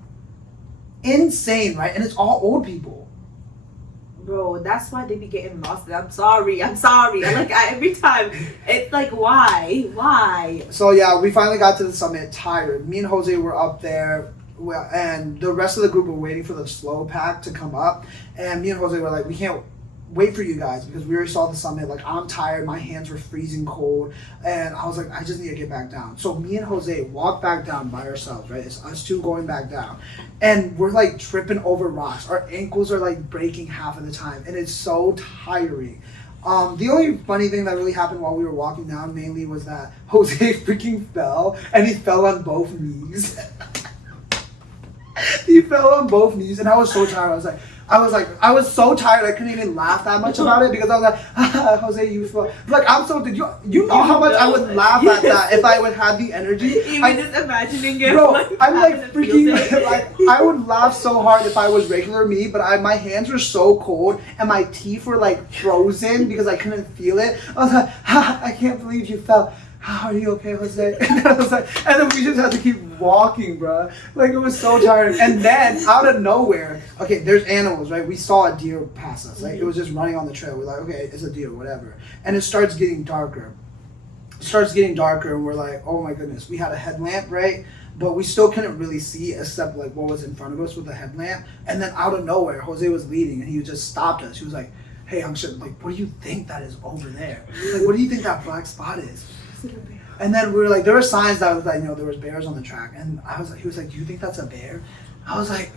Insane, right? And it's all old people. Bro, that's why they be getting lost. I'm sorry. Every time, it's like, why? So yeah, we finally got to the summit, tired. Me and Jose were up there, and the rest of the group were waiting for the slow pack to come up. And me and Jose were like, we can't wait for you guys because we already saw the summit. Like, I'm tired, my hands were freezing cold, and I was like, I just need to get back down. So me and Jose walked back down by ourselves, right? It's us 2 going back down, and we're like tripping over rocks. Our ankles are like breaking half of the time, and it's so tiring. The only funny thing that really happened while we were walking down mainly was that Jose freaking fell, and he fell on both knees. He fell on both knees, and I was so tired. I was so tired I couldn't even laugh that much about it because I was like, Jose, you fell. Like, did you know how much I would laugh at that if I would have the energy? Even just imagining it. Bro, I'm like freaking, like, I would laugh so hard if I was regular me, but my hands were so cold and my teeth were like frozen because I couldn't feel it. I was like, I can't believe you fell. Are you okay, Jose? And I was like, and then we just had to keep walking, bro. Like, it was so tiring. And then, out of nowhere, okay, there's animals, right? We saw a deer pass us. Like, it was just running on the trail. We're like, okay, it's a deer, whatever. And it starts getting darker. starts getting darker, and we're like, oh my goodness, we had a headlamp, right? But we still couldn't really see except like what was in front of us with the headlamp. And then out of nowhere, Jose was leading, and he just stopped us. He was like, hey, I'm sure, like, what do you think that is over there? Like, what do you think that black spot is? And then we were like, there were signs that was like, there was bears on the track. And I was like, he was like, do you think that's a bear? I was like,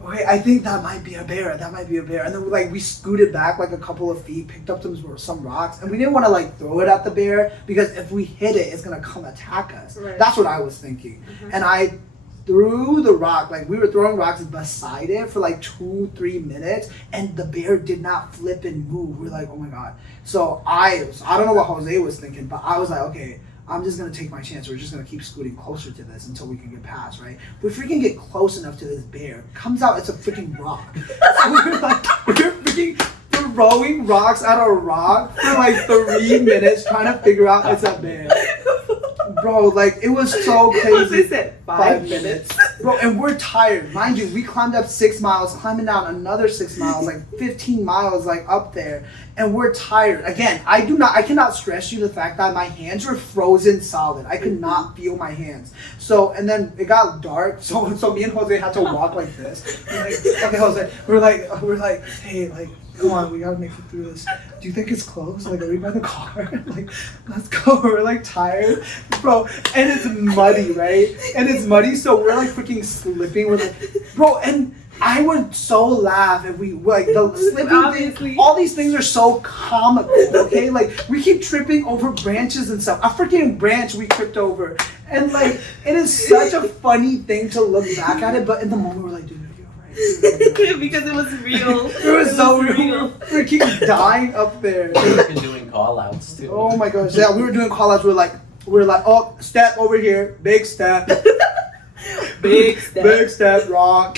wait, I think that might be a bear. That might be a bear. And then we scooted back like a couple of feet, picked up some rocks, and we didn't want to like throw it at the bear because if we hit it, it's gonna come attack us. Right. That's what I was thinking. And I threw the rock, like we were throwing rocks beside it for like 2-3 minutes, and the bear did not flip and move. We're like, oh my god. So I don't know what Jose was thinking, but I was like, okay, I'm just gonna take my chance. We're just gonna keep scooting closer to this until we can get past, right? We freaking get close enough to this bear. Comes out, it's a freaking rock. So we're freaking throwing rocks at a rock for like 3 minutes, trying to figure out it's a bear. Bro, like it was so crazy. They said 5 minutes. Bro, and we're tired. Mind you, we climbed up 6 miles, climbing down another 6 miles, like 15 miles, like up there, and we're tired. Again, I cannot stress you the fact that my hands were frozen solid. I could not feel my hands. So, and then it got dark, so me and Jose had to walk like this. We're like, okay, Jose, we're like, hey, like, come on, we gotta make it through this. Do you think it's close? Like, are we by the car? Like, let's go. We're like tired, bro. And it's muddy, right? And it's muddy, so we're like freaking slipping. We're like, bro, and I would so laugh if we like the slipping thing. All these things are so comical, okay? Like we keep tripping over branches and stuff. A freaking branch we tripped over, and like it is such a funny thing to look back at it. But in the moment, we're like, dude. Because it was real. It was so real. We're freaking dying up there. We've been doing call outs too. Oh my gosh, yeah, we were doing call outs. We were like, oh, step over here, big step. Big step. Big step, rock.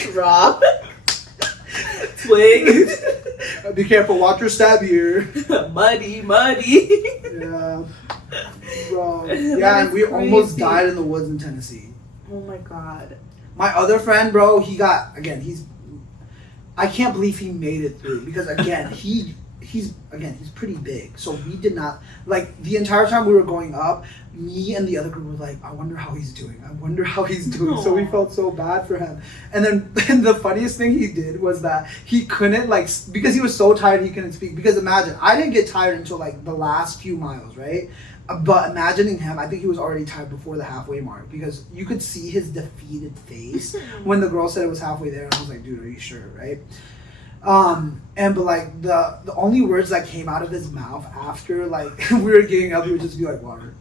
Twig. Be careful, watch your step here. Muddy. Yeah. Bro. Yeah, and we almost died in the woods in Tennessee. Oh my god. My other friend, bro, I can't believe he made it through because again, he's pretty big. So we did not, like the entire time we were going up, me and the other group were like, I wonder how he's doing. Aww. So we felt so bad for him. And then the funniest thing he did was that he couldn't because he was so tired he couldn't speak. Because imagine, I didn't get tired until like the last few miles, right? But imagining him, I think he was already tired before the halfway mark because you could see his defeated face when the girl said it was halfway there, and I was like, dude, are you sure, right? But like the only words that came out of his mouth after like we were getting up, he would just be like, water,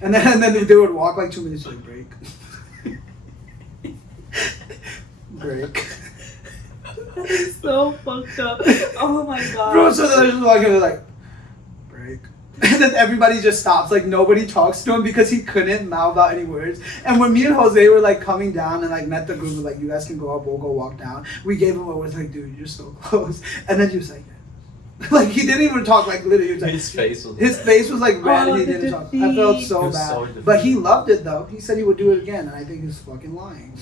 and then they would walk like 2 minutes like break. That is so fucked up. Oh my god. Bro, so they're just walking, they're like. And then everybody just stops, like nobody talks to him because he couldn't mouth out any words. And when me and Jose were like coming down and like met the group, like you guys can go up, we'll go walk down. We gave him a word like, dude, you're so close. And then he was like, like he didn't even talk, like literally. He was like, his face was like red and he didn't talk. I felt so bad. But he loved it though. He said he would do it again, and I think he's fucking lying.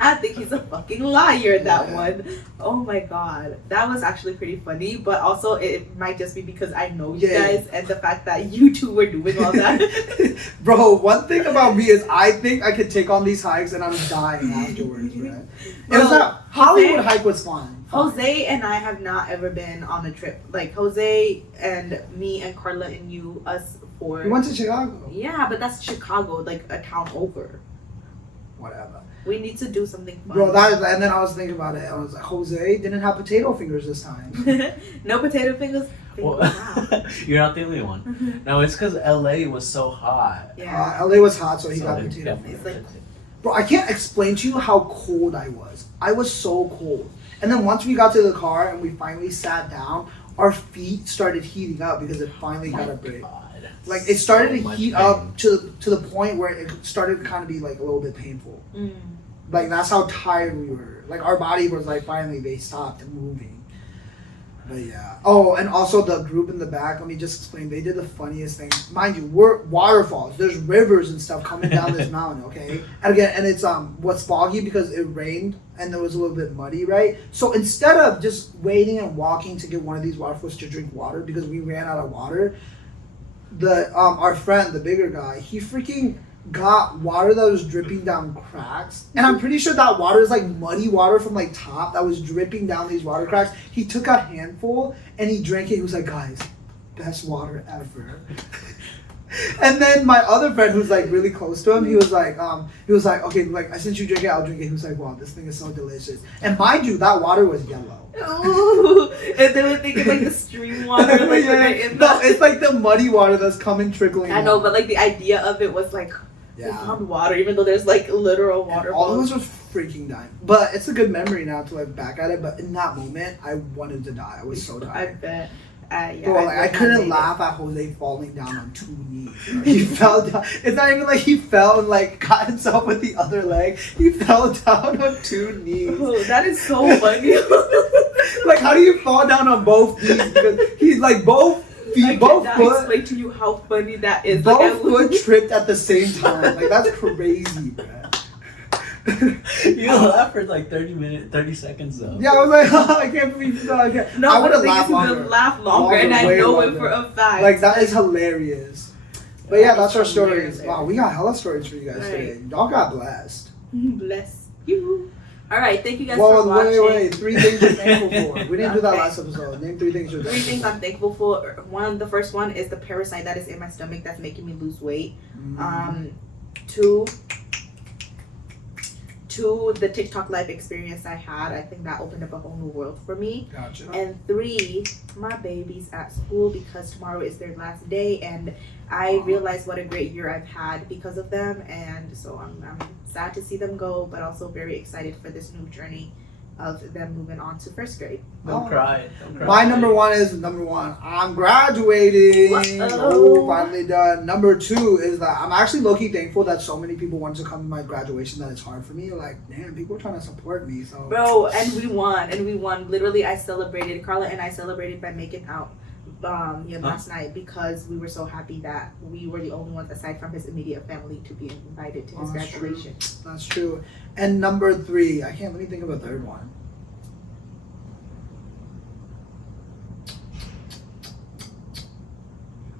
I think he's a fucking liar, that one. Oh my god. That was actually pretty funny, but also it might just be because I know you guys and the fact that you two were doing all that. Bro, one thing about me is I think I could take on these hikes and I'm dying afterwards, right? It was not, Hollywood hike was fun. Jose and I have not ever been on a trip. Like Jose and me and Karla and us four. We went to Chicago. Yeah, but that's Chicago, like a town over. Whatever. We need to do something fun. Bro, and then I was thinking about it. I was like, Jose didn't have potato fingers this time. No potato fingers? Well, you're not the only one. No, it's because LA was so hot. Yeah. LA was hot, so he got potato fingers. Like, bro, I can't explain to you how cold I was. I was so cold. And then once we got to the car and we finally sat down, our feet started heating up because it finally got a break. God. Like it started So to heat up to the point where it started to kind of be like a little bit painful. Like that's how tired we were. Like our body was like finally they stopped moving. But yeah. Oh, and also the group in the back, let me just explain. They did the funniest thing. Mind you, we're waterfalls. There's rivers and stuff coming down this mountain, okay? And again, and it's what's foggy because it rained and it was a little bit muddy, right? So instead of just waiting and walking to get one of these waterfalls to drink water because we ran out of water, our friend, the bigger guy, he freaking got water that was dripping down cracks, and I'm pretty sure that water is like muddy water from like top that was dripping down these water cracks. He took a handful and he drank it. He was like, guys, best water ever. And then my other friend, who's like really close to him, he was like, okay, like since you drink it, I'll drink it. He was like, wow, this thing is so delicious. And mind you, that water was yellow. Ooh, and they were thinking like the stream water, like no, it's like the muddy water that's coming trickling. I know, but like the idea of it was like, we found water, even though there's like literal water. All of us were freaking dying. But it's a good memory now to look back at it. But in that moment, I wanted to die. I was so tired. I bet. Yeah, bro, like, I couldn't laugh at Jose falling down on 2 knees. He fell down. It's not even like he fell and like got himself with the other leg. He fell down on 2 knees. Oh, that is so funny. Like, how do you fall down on both knees? Because he's like both feet, both foot. Explain to you how funny that is. Both foot tripped at the same time. Like, that's crazy, bro. You laughed for like 30 seconds though. Yeah, I was like, oh, I can't believe you. No, I would have laughed longer, and I know it for a fact. Like, that is hilarious. But yeah, that's our stories. Wow, we got hella stories for you guys today. Y'all got blessed. Bless you. All right, thank you guys for watching. Wait. 3 things you're thankful for. We didn't do that last episode. Name 3 things you're thankful for. 3 things I'm thankful for. The first one is the parasite that is in my stomach that's making me lose weight. 2, the TikTok live experience I had. I think that opened up a whole new world for me. Gotcha. And 3, my baby's at school because tomorrow is their last day, and I realized what a great year I've had because of them, and so I'm sad to see them go, but also very excited for this new journey of them moving on to 1st grade. Don't cry. My number 1 is I'm graduating. Oh, finally done. Number 2 is that I'm actually low-key thankful that so many people wanted to come to my graduation that it's hard for me. Like, damn, people are trying to support me. So, bro, and we won. Literally, Karla and I celebrated by making out last night because we were so happy that we were the only ones aside from his immediate family to be invited to his graduation. That's true. And number 3, let me think of a 3rd one.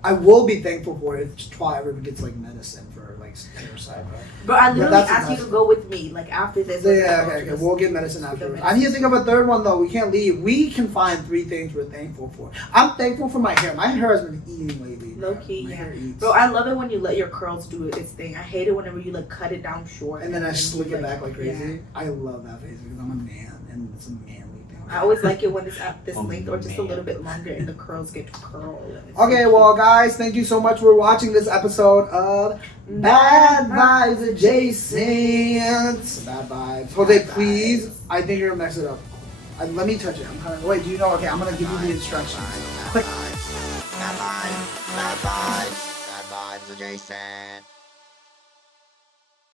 I will be thankful for it if Twa ever gets like medicine for like parasite, right? But I literally asked you to go with me, like after this. Okay. We'll get medicine afterwards. I need to think of a 3rd one though. We can't leave. We can find 3 things we're thankful for. I'm thankful for my hair. My hair has been eating lately. Low key, yeah. Bro, I love it when you let your curls do its thing. I hate it whenever you like cut it down short. And then I slick it back like crazy. Yeah. I love that phase because I'm a man and it's a manly thing. I always like it when it's at this length or just a little bit longer and the curls get curled. Okay, well, guys, thank you so much for watching this episode of Bad Vibes Adjacent. Bad Vibes. Jose, please. I think you're going to mess it up. Let me touch it. Wait, do you know? Okay, I'm going to give you the instructions. Bad vibes. Bad vibes. Bad vibes. Bad vibes adjacent.